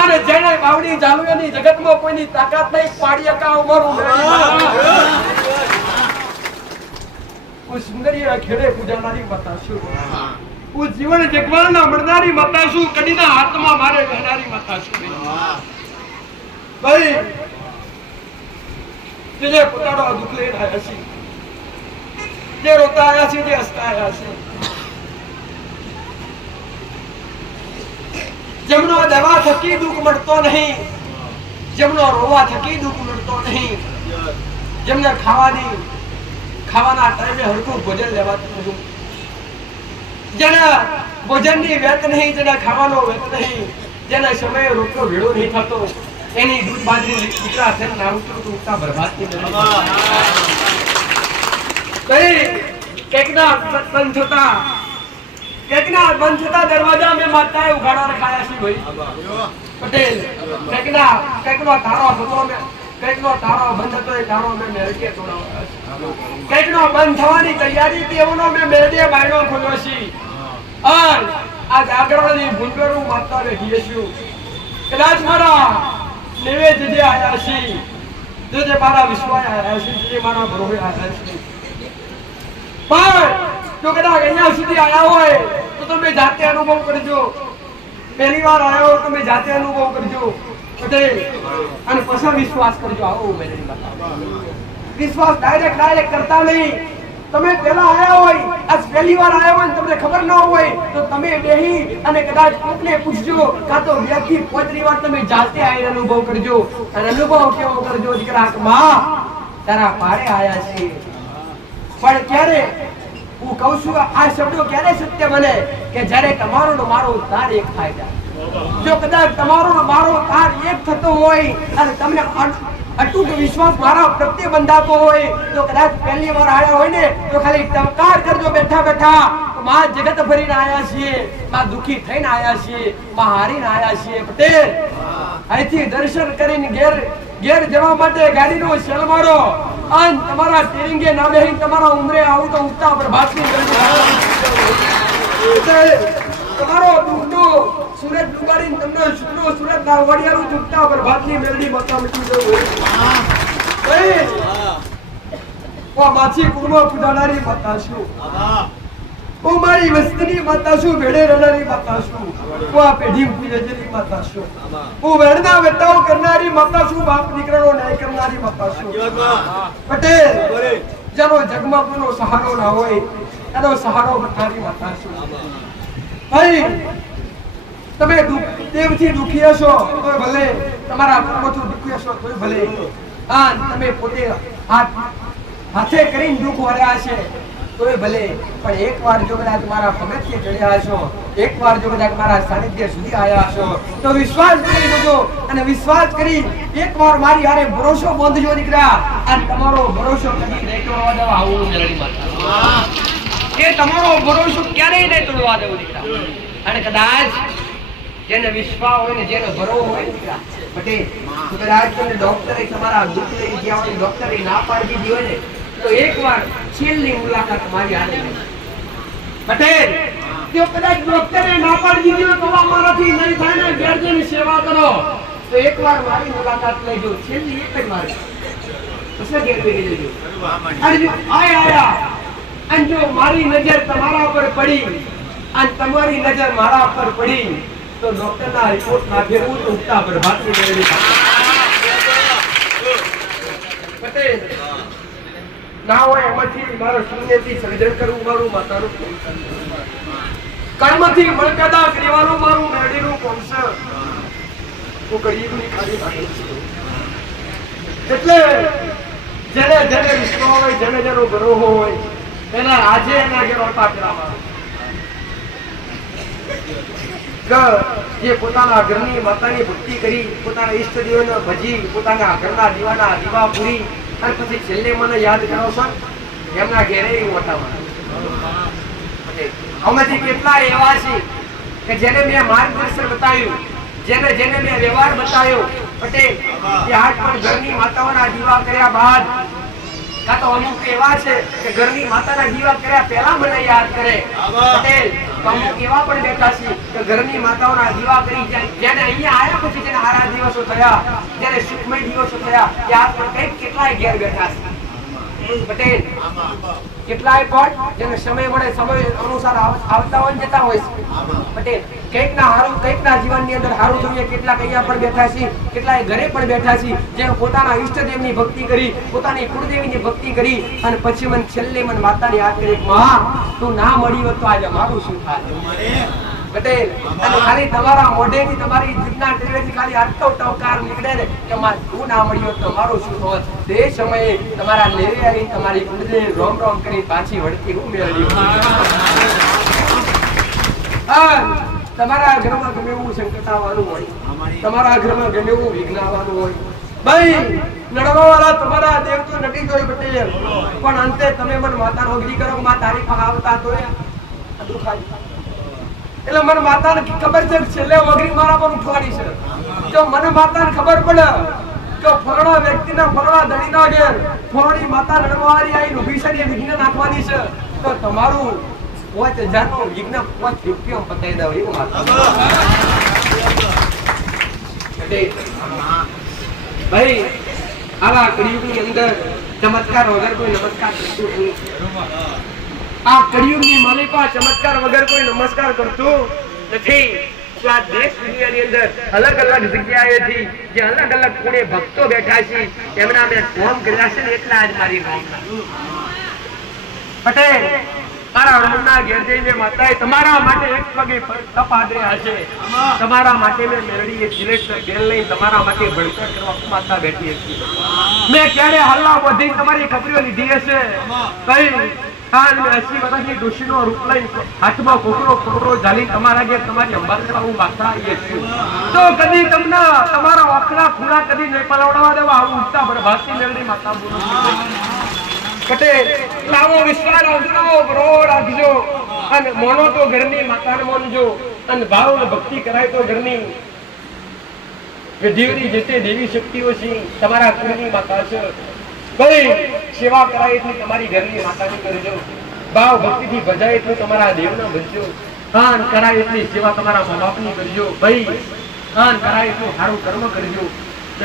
અને જેને બાવડી જાળવેની જગતમાં કોઈની તાકાત નહીં, પાડી કા ઉમરું હું સુંદરી ખેડે પૂજાનારી માતા છું, હું જીવન જગવાના મળનારી માતા છું, કડીના હાથમાં મારે રહેનારી માતા છું. ભાઈ જે પોતાનો દુઃખ લઈને આવ્યા છે, જે રોતા આવ્યા છે, જે હસતા આવ્યા છે, જેમનો દવા થકી દુઃખ મળતો નહીં, જેમનો રોવા થકી દુઃખ મળતો નહીં, જેમને ખાવાના ટાઈમે હરખું ભોજન લેવાતું નથી, જેને ભોજનની વેત નહીં, જેને ખાવાનો વેત નહીં, જેને સમયે રોટલો ભેળો નહીં થતો, એની દૂધ બાજરી દીકરા થઈને નાવતું ઉગતા બરબાદથી કેકના બંધ થતા દરવાજા મેં માતાએ ઉઘાડા રખાયા છે ભાઈ પટેલ. કેકનો તારો હતો મેં કઈકનો તારો બંધ હતો, એ તારો મેં મેરડીએ તોડાવ્યો. કઈકનો બંધ થવાની તૈયારી હતી એવોનો મેં મેરડીએ બાયણો ખોલ્યો છે. આ જાગરણની ભૂંડરું માતા બેઠી છું. કદાચ મારા નિવેદ જે આયા છે, જે મારા વિશ્વાસ આયા છે, જે મારા ભરોસે આયા છે, પણ જો કદાચ અહીંયા સુધી આયા હોય તો તમે જાતે અનુભવ કરજો. પહેલી વાર આયા હો તમે જાતે અનુભવ કરજો પટેલ, અને પછી વિશ્વાસ કરજો. આવો મેલડી માતા વિશ્વાસ ડાયરેક્ટ કરતા નહીં. તમે પહેલા આયા હોય, આજ પહેલી વાર આયા હોય, તમને ખબર ન હોય તો તમે બેહી અને કદાચ કોકને પૂછજો, કાં તો વ્યક્તિ પોતરી વાર તમે જાતે આવીને અનુભવ કરજો. અને અનુભવ કેવો કરજો દીકરા, માં તારા પારે આયા છે. પણ ક્યારે હું કહું છું, આ શબ્દો ક્યારે સત્ય બને કે જ્યારે તમારો ને મારો તાર એક થાય જાય. જો કદાચ તમારો ને મારો તાર એક થતો હોય અને તમને અટૂટ વિશ્વાસ મારા પ્રત્યે બંધાતો હોય તો કદાચ પહેલી વાર આયા હોય ને તો ખાલી ટંકાર કરજો બેઠા બેઠા, માં જગત ભરીને આયા છીએ, માં દુખી થઈને આયા છીએ, માં હારીને આયા છીએ. પટેલ અહીંથી દર્શન કરીને ઘેર જવા માટે ગાડીનો શેલ મારો અને તમારા ટેરિંગે ના બેહીને તમારા ઉમરે આવું તો ઉગતા પ્રભાતની તમારો દુઃખનો સુરત ડુબાડીને તમને શુક્રો સુરત ના વડિયાનું ચૂકતા પ્રભાતની મેલડી માતા મટી જવું. ઓ માછી કુળમાં પૂજાનારી માતા છું, હું મારી વસ્તીની માતા છું, ભેડે રડારી માતા છું, હું આ પેઢી પૂજેલી માતા છું, હું વેણના વેતાઓ કરનારી માતા છું, બાપ દીકરાનો ન્યાય કરનારી માતા છું. પટેલ જેનો જગમાં કોઈનો સહારો ના હોય એનો સહારો બનનારી માતા છું. ભાઈ તમે દેવથી દુખી હશો તો ભલે, તમારા કર્મથી દુખી હશો તો ભલે, આ તમે પોતે હાથે કરીને દુઃખ વર્યા છે તોય ભલે, પણ એકવાર જો કદાચ મારા પગથિયે ચડ્યા હશો, એકવાર જો કદાચ મારા સાનિધ્ય સુધી આવ્યા હશો તો વિશ્વાસ કરી લેજો. અને વિશ્વાસ કરી એકવાર મારી હારે ભરોસો બાંધજો દીકરા, અને તમારો ભરોસો કદી નહીં તોડવા દેવો. આવું મેલડી માતા એ તમારો ભરોસો ક્યારેય નહીં તોડવા દેવો દીકરા. અને કદાચ જેને વિશ્વાસ હોય ને જેને ભરોસો હોય દીકરા પટેલ, કદાચ તમને ડોક્ટરે તમારા દુઃખ લઈ ગયા હોય, ડોક્ટરે ના પાડી દીધી હોય ને તો એકવાર છેલ્લી મુલાકાત મારી હારે પટેલ, જો કદાચ ડોક્ટરે ના પાડી દીધી હોય તો મારાથી નહીં થાય ને ઘેરજની સેવા કરો તો એકવાર મારી મુલાકાત લેજો, છેલ્લી એક જ વાર પછી ઘેર ભેગી લેજો. અને જો આયા અને જો મારી નજર તમારા પર પડી અને તમારી નજર મારા પર પડી તો ડોક્ટરના રિપોર્ટ ના ભેગું તો ઉગતા પ્રભાતની મેળવી પટેલ ના હોય એમાંથી મારો શૂન્યથી સર્જન કરવું મારું માતાનું કર્મથી મળકતા કરવાનું મારું મેળીનું કોન્સર હું ગરીબની ખાલી નાખું છું. એટલે જેને વિશ્વાસ હોય, જેને જેનો ભરોસો હોય એના આજે એના ઘેર ઓટા ફેરવવાનું. જે પોતાના ઘરની માતાની ભક્તિ કરી, પોતાના ઈષ્ટ દેવને ભજી, પોતાના ઘરના દીવાના દીવા પૂરી અને પછી છેલ્લે મને યાદ કરો છો એમના ઘેરે ઓટામાં. આમાંથી કેટલા એવા છે કે જેને મેં માર્ગદર્શન બતાવ્યું, જેને મેં વ્યવહાર બતાવ્યો પટેલ, કે આજ પણ ઘરની માતાઓના દીવા કર્યા બાદ કાં તો અમુક એવા છે કે ઘરની માતાના દીવા કર્યા પહેલા મને યાદ કરે પટેલ. અમુક એવા પણ બેઠા છે કે ઘરની માતાઓના દીવા કરી જેને અહીંયા આવ્યા પછી જેને હારા દિવસો થયા, જેને સુખમય દિવસો થયા, ત્યાં પણ કઈક કેટલાય ઘેર બેઠા છે પટેલ. કેટલાય પણ જેને સમય મળે સમય અનુસાર આવતા હોય જતા હોય છે પટેલ. કઈક ના જીવનની અંદર હારું જોઈએ, કેટલાક અહીંયા પણ બેઠા છે, કેટલાય ઘરે પણ બેઠા છે, જેને પોતાના ઈષ્ટદેવની ભક્તિ કરી, પોતાની કુળદેવીની ભક્તિ કરી અને પછી મને છેલ્લે મને માતાની યાદ કરી, માં તું ના મળી હોત તો આજે મારું શું થાય પટેલ. અને ખાલી તમારા મોઢેથી તમારી જીભના ટેવેથી ખાલી આટલો ટવકાર નીકળે ને કે માં તું ના મળી હોત તો મારું શું હોત, તે સમયે તમારા લેરે આવી તમારી કુળદેવી રોમ રોમ કરી પાછી વળતી હું મેળવી. તમારા ઘરમાં ગમે એવું સંકટ આવવાનું હોય, તમારા ઘરમાં ગમે એવું વિઘ્ન આવવાનું હોય, ભાઈ લડવાવાળા તમારા દેવ તો નટી જોઈ પટેલ, પણ અંતે તમે મને માતાનો અગ્નિ કરો, માં તારી પાસે આવતા તો એટલે મને માતાને ખબર છે છેલ્લે વગરી મારા પર ઉઠવાની છે. જો મને માતાને ખબર પડે કે ફરણા વ્યક્તિના ફરણા ધણીના ઘેર ફરણી માતા લડવાવાળી આવીને ઊભી છે, વિઘ્ન નાખવાની છે, તો તમારું 5,000 નો યજ્ઞ 5 રૂપિયા પતાવી દઉં એવું માતા ભાઈ આવા કળિયુગની અંદર ચમત્કાર વગર કોઈ નમસ્કાર કરતું નથી. આ કળિયુગની માલિકા ચમત્કાર વગર કોઈ નમસ્કાર કરતું નથી. તો આ દેશ દુનિયાની અંદર અલગ અલગ જગ્યાએથી જે અલગ અલગ પુણે ભક્તો બેઠા છે એમના મેં ફોર્મ કર્યા છે ને એટલા આજ મારી ભાવના પટેલ મારા રમના ઘેર જઈને માતાએ તમારા માટે એક પગે તપ આદર્યા છે. તમારા માટે મેં મેરડીએ સિલેક્ટ બેલ લઈ તમારા માટે ભણતર કરવા માતા બેઠી હતી. મેં ક્યારે હલ્લા બધી તમારી ખબરીઓ લીધી હશે કઈ 80 વર્ષની ડોશીનો રૂપ લઈ હાથમાં કોકરો ઝાલી તમારા ઘેર તમારી અંબાર લેવા હું માતા આવીએ છું. તો કદી તમને તમારા ઓખલા ખૂણા કદી નહીં પલાવડાવવા દેવા આવું ઉઠતા ભરભાતી મેરડી માતા બોલું પટેલ લાવો વિશ્વાસ આવજો બરો રાખજો અને મોનો તો ઘરની માતાને મોનજો અને ભાવ અને ભક્તિ કરાય તો ઘરની વિધિઓની જેતે દેવી શક્તિઓ છે તમારા કુળની માતા છે. ભાઈ સેવા કરાય એટલી તમારી ઘરની માતાની કરજો. ભાવ ભક્તિથી ભજાય એટલું તમારા દેવના ભજજો. દાન કરાય એટલી સેવા તમારા મા બાપની કરજો. ભાઈ દાન કરાય એટલું સારું કર્મ કરજો.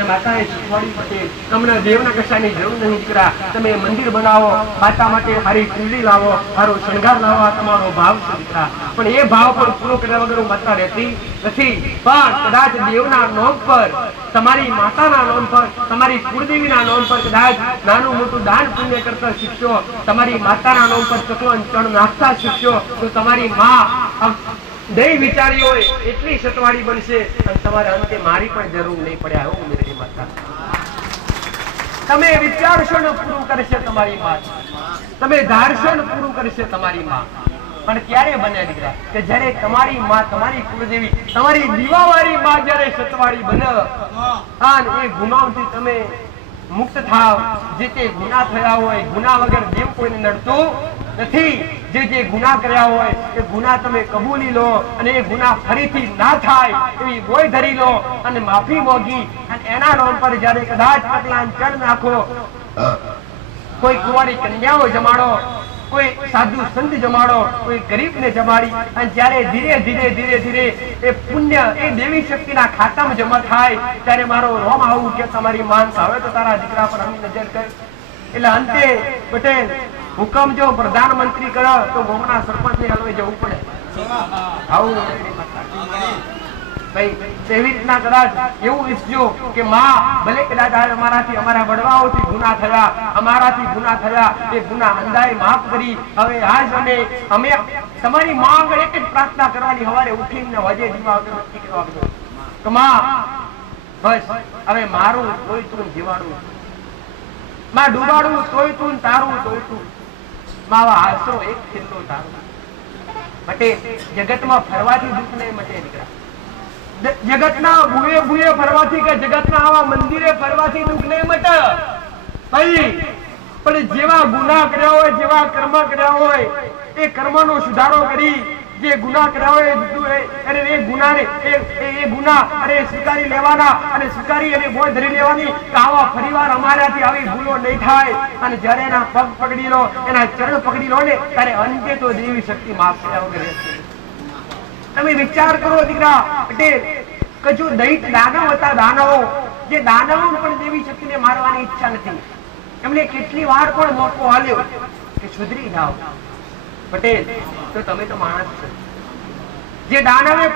માતાએ શીખવાડી પટેલ તમને દેવના કશાની જરૂર નહીં દીકરા. તમે મંદિર બનાવો, માતા માટે સારી કુંડલી લાવો, સારો શણગાર લાવો, તમારો ભાવ છે દીકરા. પણ એ ભાવ પણ પૂરો કર્યા વગર માતા રહેતી નથી. પણ કદાચ દેવના નોમ પર, તમારી માતાના નોમ પર, તમારી કુળદેવીના નોમ પર કદાચ નાનું મોટું દાન પુણ્ય કરતા શીખશો, તમારી માતાના નોમ પર ચકલો ચણ નાખતા શીખશો તો તમારી માં દઈ વિચારી હોય એટલી સતવાડી બનશે અને તમારે અંતે મારી પણ જરૂર નહીં પડે. આવું મેરી માતા તમે વિચારશો ને પૂરું કરશે તમારી માં. તમે ધારશો ને પૂરું કરશે તમારી માં. પણ ક્યારે બને દીકરા કે જ્યારે તમારી માં, તમારી કુળદેવી, તમારી દીવાવાળી માં જ્યારે સતવાડી બને અને એ ગુનાઓથી તમે મુક્ત થાવ. જે તે ગુના થયા હોય, ગુના વગર દેવ કોઈને નડતું નથી. જે ગુના કર્યા હોય એ ગુના તમે કબૂલી લો અને એ ગુના ફરીથી ના થાય એવી બોય ધરી લો અને માફી મોગી અને એના નામ પર જ્યારે કદાચ પગલાં ચડ નાખો, કોઈ કુંવારી કન્યાઓ જમાડો, કોઈ સાધુ સંત જમાડો, કોઈ ગરીબને જમાડી અને જ્યારે ધીરે ધીરે ધીરે ધીરે એ પુણ્ય એ દેવી શક્તિના ખાતામાં જમા થાય ત્યારે મારો રોમ આવું કે તમારી માનસ આવે તો તારા દીકરા પર અમે નજર કર. એટલે અંતે પટેલ હુકમ જો પ્રધાનમંત્રી કરે તો ગામના સરપંચ ને હલવાઈ જવું પડે. આવું ભાઈ એવી રીતના કદાચ એવું ઈચ્છજો કે માં ભલે કદાચ અમારાથી, અમારા વડવાઓથી ગુના થયા, અમારાથી ગુના થયા, એ ગુના અંદાએ માફ કરી. હવે આજ અમે તમારી માં આગળ એક જ પ્રાર્થના કરવાની, સવારે ઉઠીને વજે દીવા નક્કી કરવા તો માં બસ હવે મારું તોય તું જીવાડું, માં ડૂબાડું તોય તું, તારું તોય તું, માવા હાસો એક છેલ્લો તારું. મટે જગતમાં ફરવાથી દુઃખ નહીં મટે દીકરા. જગતના ભૂએ ભૂએ ફરવાથી કે જગતના આવા મંદિરે ફરવાથી દુઃખ નહીં મટે ભાઈ. પણ જેવા ગુના કર્યા હોય, જેવા કર્મ કર્યા હોય એ કર્મનો સુધારો કરી, જે ગુના કર્યા હોય અરે એ ગુનાને એ ગુના અરે સ્વીકારી લેવાના અને સ્વીકારી અને બોય ધરી લેવાની કે આવા ફરીવાર અમારાથી આવી ભૂલો નહીં થાય. અને જ્યારે એના પગ પકડી લો, એના ચરણ પકડી લો ને ત્યારે અંતે તો દેવી શક્તિ માફ કર્યા વગર રહેશે. તમે વિચાર કરો દીકરા પટેલ કે જો દૈત દાનવ હતા, દાનવો, જે દાનવો પણ દેવી શક્તિને મારવાની ઈચ્છા નથી, એમને કેટલી વાર પણ મોકો આલ્યો કે સુધરી જાઓ પટેલ. તો તમે તો માણસ છો. જે દાનવે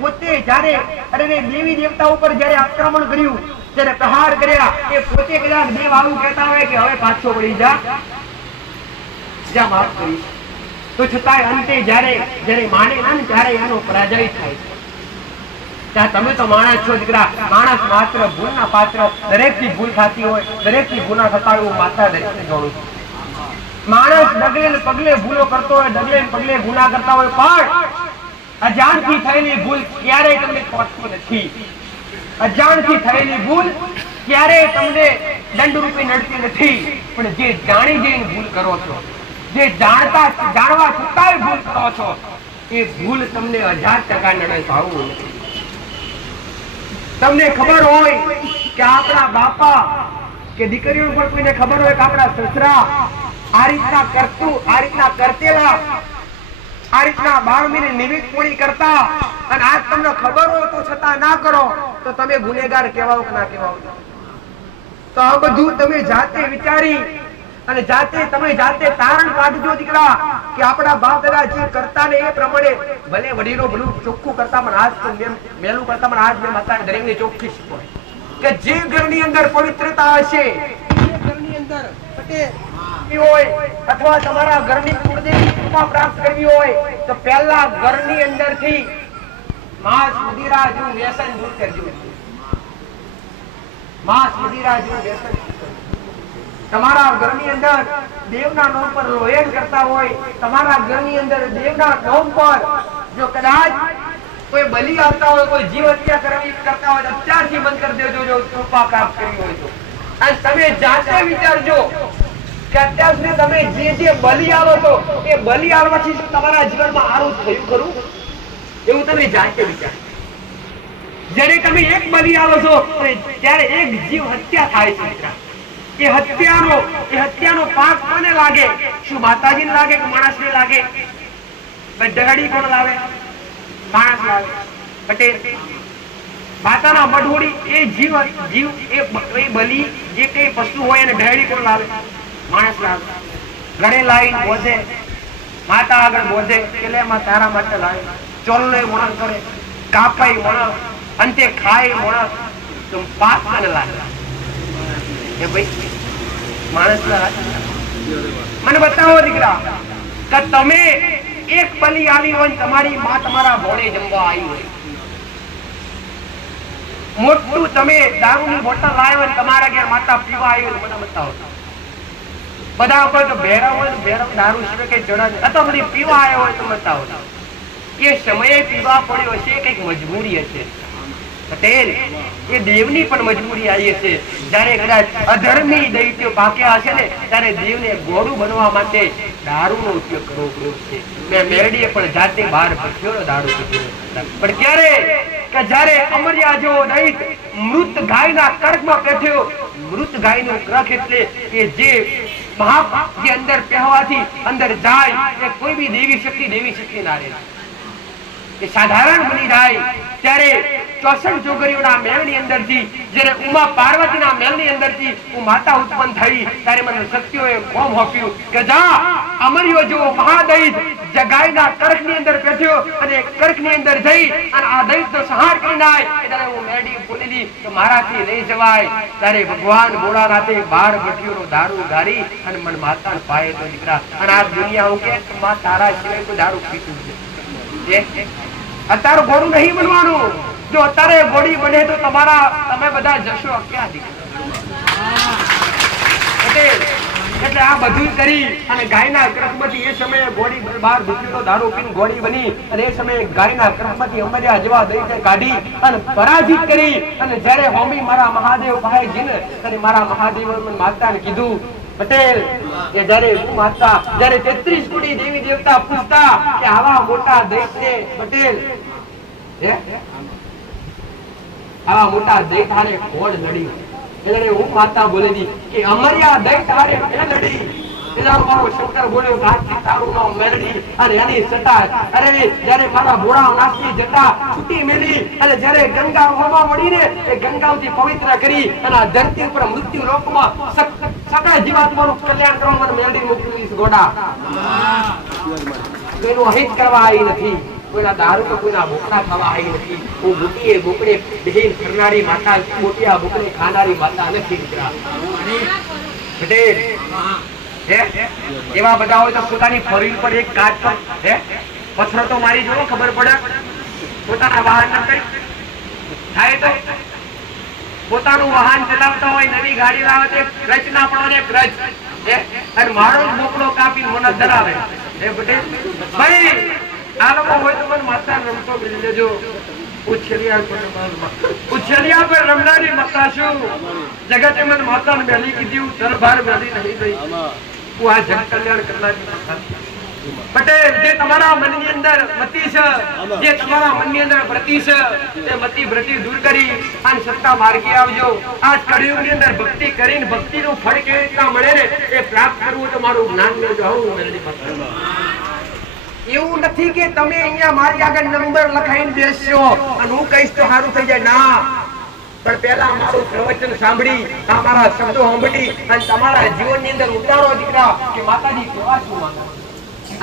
પોતે જ્યારે અરે દેવી દેવતા ઉપર જ્યારે આક્રમણ કર્યું, જ્યારે પ્રહાર કર્યા, એ પોતે કદાચ દેવ આવું કહેતા હોય કે હવે પાછો વળી જા માફ કરીશ, તો છતાંય અંતે જ્યારે માને ના ને ત્યારે એનો પરાજય થાય. ત્યાં તમે તો માણસ છો દીકરા. માણસ માત્ર ભૂલના પાત્ર. દરેક થી ભૂલ થતી હોય, દરેક થી ગુના થતા હોય, હું માતા દરેકને જાણું છું. માણસ ડગલે ને પગલે ભૂલો કરતો હોય, ડગલે ને પગલે ગુના કરતા હોય, પણ અજાણથી થયેલી ભૂલ ક્યારેય તમને પહોંચતી નથી. અજાણથી થયેલી ભૂલ ક્યારેય તમને દંડરૂપી નડતી નથી. પણ જે જાણી જઈને ભૂલ કરો છો, જે જાણવા છતાંય ભૂલ કરો છો, એ ભૂલ તમને 1000% નડે. ભાવું નથી. તમને ખબર હોય કે આપણા બાપા કે દીકરીઓ પણ કોઈને ખબર હોય કે આપણા સસરા આ રીતના કરતેલા આ રીતના 12મી ની નિમિત્ત પૂરી કરતા અને આજ તમને ખબર હોય તો છતાં ના કરો તો તમે ગુનેગાર કહેવાઓ કે ના કહેવાઓ? તો આ બધું તમે જાતે વિચારી અને તમે જાતે તારણ કાઢજો દીકરા કે આપણા બાપ દાદા જે કરતા ને એ પ્રમાણે ભલે વડીલો ભલું ચોખ્ખું કરતા પણ આજ તો મેલું કરતા પણ આજ મેં માતાને દરેકને ચોખ્ખી શીખવાય કે જે ઘરની અંદર પવિત્રતા હશે, જે ઘરની અંદર હોય અથવા તમારા ઘરની કુળદેવી કૃપા પ્રાપ્ત કરવી હોય તો પહેલા ઘરની અંદરથી માંસ મદિરા જેવું વ્યસન દૂર કરજો. માંસ મદિરા જેવું વ્યસન તમારા ઘરની અંદર દેવના નામ પર લોયન કરતા હોય, તમારા ઘરની અંદર દેવના નામ પર જો કદાચ કોઈ બલિ આવતા હોય, કોઈ જીવ હત્યા કરતા હોય, અત્યારથી બંધ કરી દેજો જો કૃપા પ્રાપ્ત કરવી હોય તો. અને તમે જાતે વિચારજો કે અત્યાર સુધી તમે જે બલિ આવો છો એ બલિ આવવાથી તમારા જીવનમાં સારું થયું ખરું? એવું તમે જાતે વિચાર. જ્યારે તમે એક બલિ આવો છો ત્યારે એક જીવ હત્યા થાય છે મિત્ર. એ હત્યાનો પાપ કોને લાગે? શું માતાજીને લાગે કે માણસને લાગે? ડગડી કોણ લાવે? માણસ લાવે. પટેલ માતાના મઢોડી એ જીવ એ બલિ જે કઈ પશુ હોય એને ડગડી કોણ લાવે? માણસ લાવે. ઘરે લાવી બોધે, માતા આગળ બોધે કે લે માં તારા માટે લાવે. ચોલને વણન કરે, કાપાઈ વણન, અંતે ખાય વણન, તો પાપ કોને લાગે? એ ભાઈ માણસ મને બતાવો દીકરા કે તમે એક બલિ આવી હોય તમારી માં તમારા ભોળે જમવા આવી હોય, મોટું તમે દારૂની બોટલ લાવ્યો હોય તમારા ઘેર માતા પીવા આવી હોય, મને બતાવો. બધા ઉપર તો ભેરા હોય ભેરા દારૂ સિવાય કઈ જડા નહીં, અથવા બધી પીવા આવ્યો હોય તો બતાવો. એ સમયે પીવા પડ્યો હશે, કઈક મજબૂરી હશે. પટેલ એ દેવની પણ મજબૂરી આવી છે. જયારે કદાચ અધર્મી દૈત્યો પાક્યા હશે ને ત્યારે દેવને ગોળું બનવા માટે દારૂનો ઉપયોગ કરવો પડ્યો છે. મેં મેરડીએ પણ જાતે બહાર ભઠ્યો દારૂ પીધો. પણ ક્યારે કે જયારે અમર્યા જેવો દૈત મૃત ગાયના કર્કમાં બેઠ્યો. મૃત ગાયનું કર્ક એટલે કે જે મહાપાપ જે અંદર પહેવાથી અંદર જાય એ કોઈ બી દેવી શક્તિ ના રહે, એ સાધારણ બની જાય. ત્યારે 64 છોકરીઓના મેળની અંદરથી જ્યારે ઉમા પાર્વતીના મેળની અંદરથી હું માતા ઉત્પન્ન થઈ ત્યારે મને શક્તિઓએ કોમ આપ્યું કે જા અમર્યો જો મહાદૈત જે ગાયના કર્કની અંદર બેઠ્યો અને કર્કની અંદર જઈ અને આ દૈતનો સંહાર કરી નાય. ત્યારે હું મેળી બોલેલી તો મારાથી લઈ જવાય. ત્યારે ભગવાન ભોળાનાથે 12 ભઠ્ઠીઓનો દારૂ ગારી અને મને માતાને પાયે તો દીકરા. અને આ દુનિયા હું કે માં તારા સિવાય કોઈ દારૂ પીતું છે? અત્યારે ગોળું નહીં બનવાનું. જો અત્યારે ગોળી બને તો તમે બધા જશો ક્યાં દીકરા? એટલે આ બધું કરી અને ગાયના કર્કમાંથી એ સમયે ગોળી 12 ભઠ્ઠીઓનો દારૂ પીને ગોળી બની અને એ સમયે ગાયના કર્કમાંથી અમર્યા જેવા દૈત્ય કાઢી અને પરાજિત કરી. અને જ્યારે હોમી મારા મહાદેવ પાસે જઈને ત્યારે મારા મહાદેવ માતાને કીધું પટેલ કે જયારે હું માતા જયારે 33 કોટી દેવી દેવતા પૂછતા કે આવા મોટા દૈત્યને પટેલ આવા મોટા દૈત હારે કોણ લડ્યું? એટલે હું માતા બોલેલી કે અમર્યા દૈત હારે મેં લડી. એટલે મારો શંકર બોલ્યો કાચી તારું નામ મેલડી. અને એની સટા અરે જયારે મારા ભોળા નાથની જટા છૂટી મેલી અને જયારે ગંગા હોવા મળીને એ ગંગાથી પવિત્ર કરી અને આ ધરતી ઉપર મૃત્યુ લોકમાં સકળ જીવાત્માનું કલ્યાણ કરવા માટે મેલડી મોકલી ગોડા. એનું અહિત કરવા આવી નથી, કોઈના દારૂ તો કોઈના બોકડા ખાવા આવી નથી. હું બુટીએ બોકડે બહેન કરનારી માતા, બોટિયા બોકડે ખાનારી માતા નથી દીકરા. એવા બધા હોય તો પોતાની ફોરવ્હીલ પર એક કાચ પર પથ્થર તો મારી જોવો ખબર પડે. પોતાના વાહન ન કરી થાય તો પોતાનું વાહન ચલાવતા હોય, નવી ગાડી લાવે તો ક્રચ ના પડવાનો ક્રચ અને મારો બોકડો કાપી મને ધરાવે. ભાઈ આ લોકો હોય તો મને માતા રમતો મિલી લેજો. ઉછેરિયા પર રમનારી માતા છું. જગતે મને માતાને બેલી કીધી, દરબાર બેલી નહીં ગઈ. હું આ જગ કલ્યાણ કરનારી માતા પટેલ. જે તમારા મનની અંદર મતિ છે, જે તમારા મનની અંદર વ્રતિ છે, તે મતિ વ્રતિ દૂર કરી અને સત્તા માર્ગે આવજો. આ કળિયુગની અંદર ભક્તિ કરીને ભક્તિનું ફળ કેવી રીતના મળે ને એ પ્રાપ્ત કરવું તો મારું જ્ઞાન મેળજો. હું મેળવી એવું નથી કે તમે અહીંયા મારી આગળ નંબર લખાઈને બેસશો અને હું કહીશ તો સારું થઈ જાય, ના. પણ પહેલા મારું પ્રવચન સાંભળી, તમારા શબ્દો સાંભળી અને તમારા જીવનની અંદર ઉતારો દીકરા કે માતાજી કેવા શું માંગે.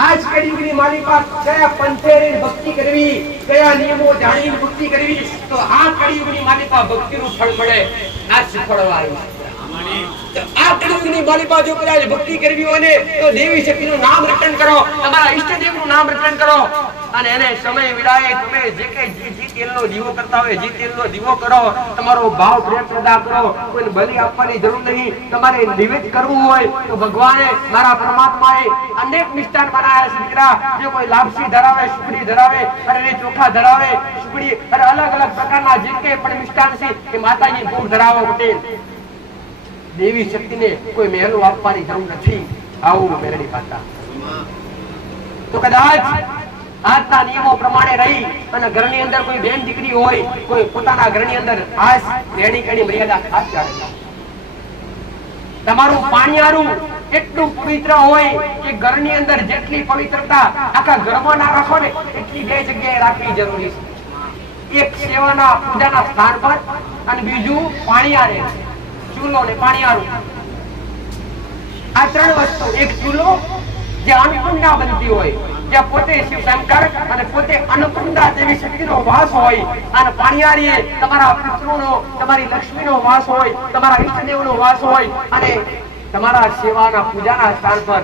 આજ કડીની માલિકા કયા પંથે ભક્તિ કરવી, કયા નિયમો જાણીને ભક્તિ કરવી, તો આ કડીની માલિકા ભક્તિનું ફળ મળે. આ શીખવાડવા આવ્યું. આ કડીની માલિકા જો કદાચ ભક્તિ કરવી હોય ને તો દેવી શક્તિનું નામ રટન કરો, તમારા ઈષ્ટદેવનું નામ રટન કરો અને એને સમય વિડાય તમે જે તેલનો દીવો કરતા હોય, જે તેલનો દીવો કરો, તમારો ભાવ પ્રેમ પ્રદા કરો. કોઈને બલિ આપવાની જરૂર નહીં. તમારે નિવેદ કરવું હોય તો ભગવાને મારા પરમાત્માએ અનેક મિષ્ટાન બનાવ્યા છે દીકરા. જે કોઈ લાપસી ધરાવે, સુખડી ધરાવે, અને ચોખા ધરાવે, સુખડી અને અલગ અલગ પ્રકારના જે કંઈ પણ મિષ્ટાન છે એ માતાજી ભોગ ધરાવો પટેલ. દેવી શક્તિને કોઈ મહેલું આપવાની જરૂર નથી. આવું મેરડી પાતા તો કદાચ આજના નિયમો પ્રમાણે રહી અને ઘરની અંદર કોઈ બેન દીકરી હોય, કોઈ પોતાના ઘરની અંદર ખાસ રેડી કેડી મર્યાદા ખાસ જાળવે. તમારું પાણીયારું એટલું પવિત્ર હોય કે ઘરની અંદર જેટલી પવિત્રતા આખા ઘરમાં ના રાખો ને એટલી બે જગ્યાએ રાખવી જરૂરી છે. એક સેવાના પૂજાના સ્થાન પર અને બીજું પાણીયારે, ચૂલો ને પાણીયારું. આ ત્રણ વસ્તુ. એક ચૂલો જે અન્નકુંડા બનતી હોય, જ્યાં પોતે શિવ શંકર અને પોતે અન્નકુંડા જેવી શક્તિનો વાસ હોય, અને પાણીયારી તમારા પિતૃનો, તમારી લક્ષ્મીનો વાસ હોય, તમારા ઈષ્ટદેવનો વાસ હોય, અને તમારા સેવાના પૂજાના સ્થાન પર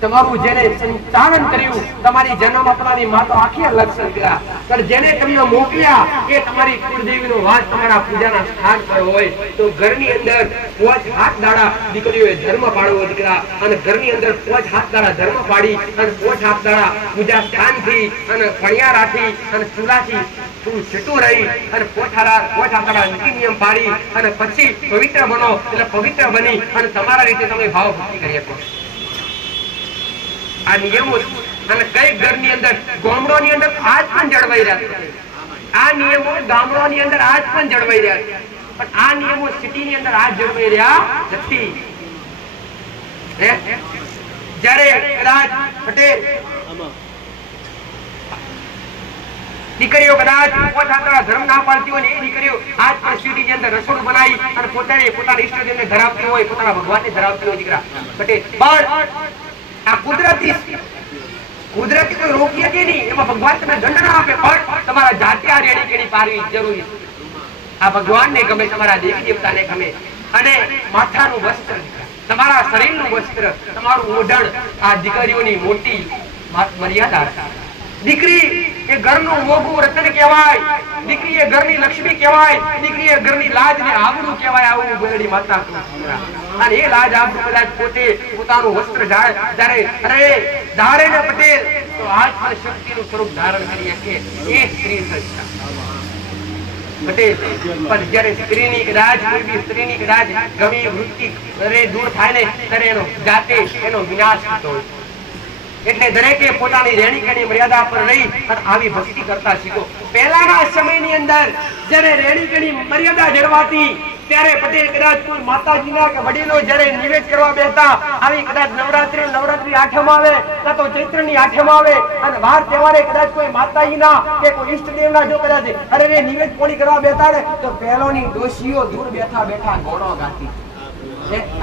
તમારું જેને સંચાલન કર્યું, તમારી જન્મ આપનારી માતો આખી અલગ સંગ્રહ પણ જેને તમને મોકલ્યા એ તમારી કુળદેવીનો વાસ તમારા પૂજાના સ્થાન પર હોય તો ઘરની અંદર 5 હાથ દાડા દીકરીઓએ ધર્મ પાળવો દીકરા. અને ઘરની અંદર 5 હાથ દાડા ધર્મ પાડી અને 5 હાથ દાડા પૂજા સ્થાનથી અને ફળિયારાથી અને ચૂલાથી છૂટું રહી અને 5 હાથ દાડા નીતિ નિયમ પાડી અને પછી પવિત્ર બનો. એટલે પવિત્ર બની અને તમારા રીતે તમે ભાવ ભક્તિ કરી શકો. આ નિયમો અને કઈ ઘરની અંદર ગામડોની અંદર આજ પણ જળવાઈ રહ્યા છે. આ નિયમો ગામડોની અંદર આજ પણ જળવાઈ રહ્યા છે, પણ આ નિયમો સિટીની અંદર આજ જળવાઈ રહ્યા નથી. જ્યારે કદાચ પટેલ દીકરીઓ કદાચ પોતાના ધર્મ ના પાળતી હોય ને એ દીકરીઓ આજ પણ સિટીની અંદર રસોડું બનાવી અને પોતાના ઈષ્ટદેવને ધરાવતી હોય, પોતાના ભગવાનને ધરાવતી હોય દીકરા પટેલ. પણ આ કુદરતી કોઈ રોકી હતી નહીં, એમાં ભગવાન તમને દંડ ના આપે, પણ તમારા જાતે આ રેડી કેડી પારવી જરૂરી છે. આ ભગવાનને ગમે, તમારા દેવી દેવતાને ગમે. અને માથાનું વસ્ત્ર, તમારા શરીરનું વસ્ત્ર, તમારું ઓઢણ આ દીકરીઓની મોટી મર્યાદા છે. દીકરી એ ઘરનું મોગું રતન કહેવાય, દીકરી એ ઘરની લક્ષ્મી કહેવાય, દીકરી એ ઘરની લાજ ને આબરૂ કહેવાય. આવું બોલડી માતા અને એ લાજ આબરૂ કદાચ પોતે પોતાનું વસ્ત્ર જ્યારે ધારે ને પટેલ તો આજ પણ શક્તિનું સ્વરૂપ ધારણ કરી શકે એ સ્ત્રી સંસ્થા પટેલ. પણ જ્યારે સ્ત્રીની કદાચ કોઈ બી સ્ત્રીની કદાચ ગમી વૃત્તિ દૂર થાય ને ત્યારે એનો જાતે એનો વિનાશ થતો હોય. એટલે દરેકે પોતાની રેણી કેણી મર્યાદા પર રહી અને આવી ભક્તિ કરતા શીખો. પહેલાના સમયની અંદર જ્યારે રેણી કેણી મર્યાદા જળવાતી ત્યારે પટેલ કદાચ કોઈ માતાજીના કે વડીલો જ્યારે નિવેદ કરવા બેસતા, આવી કદાચ નવરાત્રી આઠમ આવે કાં તો ચૈત્રની આઠમ આવે અને વાર તહેવારે કદાચ કોઈ માતાજીના કે કોઈ ઈષ્ટદેવના જો કદાચ અરે નિવેદ પોણી કરવા બેઠા ને તો પહેલોની ડોશીઓ દૂર બેઠા ગોળો ગાતી.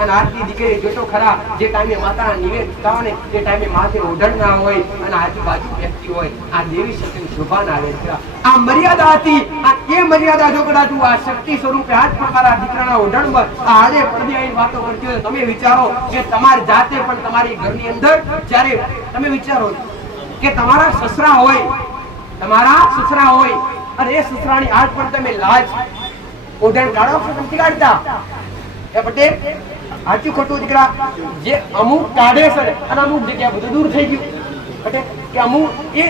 અને આજની દીકરી જોશો ખરા, જે ટાઈમે માતાના નિવેદ થતા ને તે ટાઈમે માથે ઓઢણ ના હોય અને આજુબાજુ વ્યક્તિ હોય, આ દેવી શક્તિની શોભા ના આવે. આ મર્યાદા હતી. એ મર્યાદા જો કદાચ આ શક્તિ સ્વરૂપે આજ પણ મારા દીકરાના ઓઢણમાં આજે પડદે આવીને વાતો કરતી હોય, તમે વિચારો કે તમારી જાતે પણ તમારી ઘરની અંદર જ્યારે તમે વિચારો કે તમારા સસરા હોય અને એ સસરાની આજ પણ તમે લાજ ઓઢણ કાઢો છો, નથી કાઢતા એ પટેલ? સાચું ખોટું દીકરા? જે અમુક કાઢે છે અને અમુક જગ્યા બધું દૂર થઈ ગયું પટેલ કે અમુક એ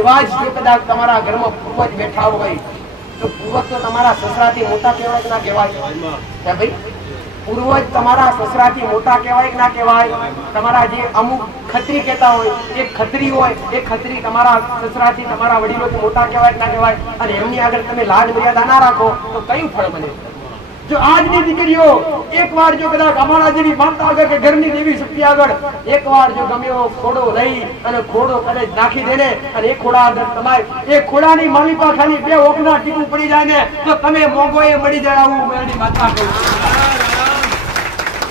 એવા જ જો કદાચ તમારા ઘરમાં પૂર્વજ બેઠા હોય તો પૂર્વજ તો તમારા સસરાથી મોટા કહેવાય કે ના કહેવાય? ભાઈ પૂર્વજ તમારા સસરાથી મોટા કહેવાય કે ના કહેવાય? તમારા જે અમુક ખત્રી કહેતા હોય એ ખત્રી હોય, એ ખત્રી તમારા સસરાથી તમારા વડીલોથી મોટા કહેવાય કે ના કહેવાય? અને એમની આગળ તમે લાજ મર્યાદા ના રાખો તો કયું ફળ બને? જો આજની દીકરીઓ એકવાર જો કદાચ અમારા જેવી માતા આગળ કે ઘરની દેવી શક્તિ આગળ એકવાર જો ગમ્યો ખોડો લઈ અને ખોડો કરે નાખી દે ને અને એ ખોડા આગળ તમારે એ ખોડાની માલિકા ખાલી 2 ઓખના ટીપું પડી જાય ને તો તમે મોગો એ મળી જાય આવું મેળી માતા કહું.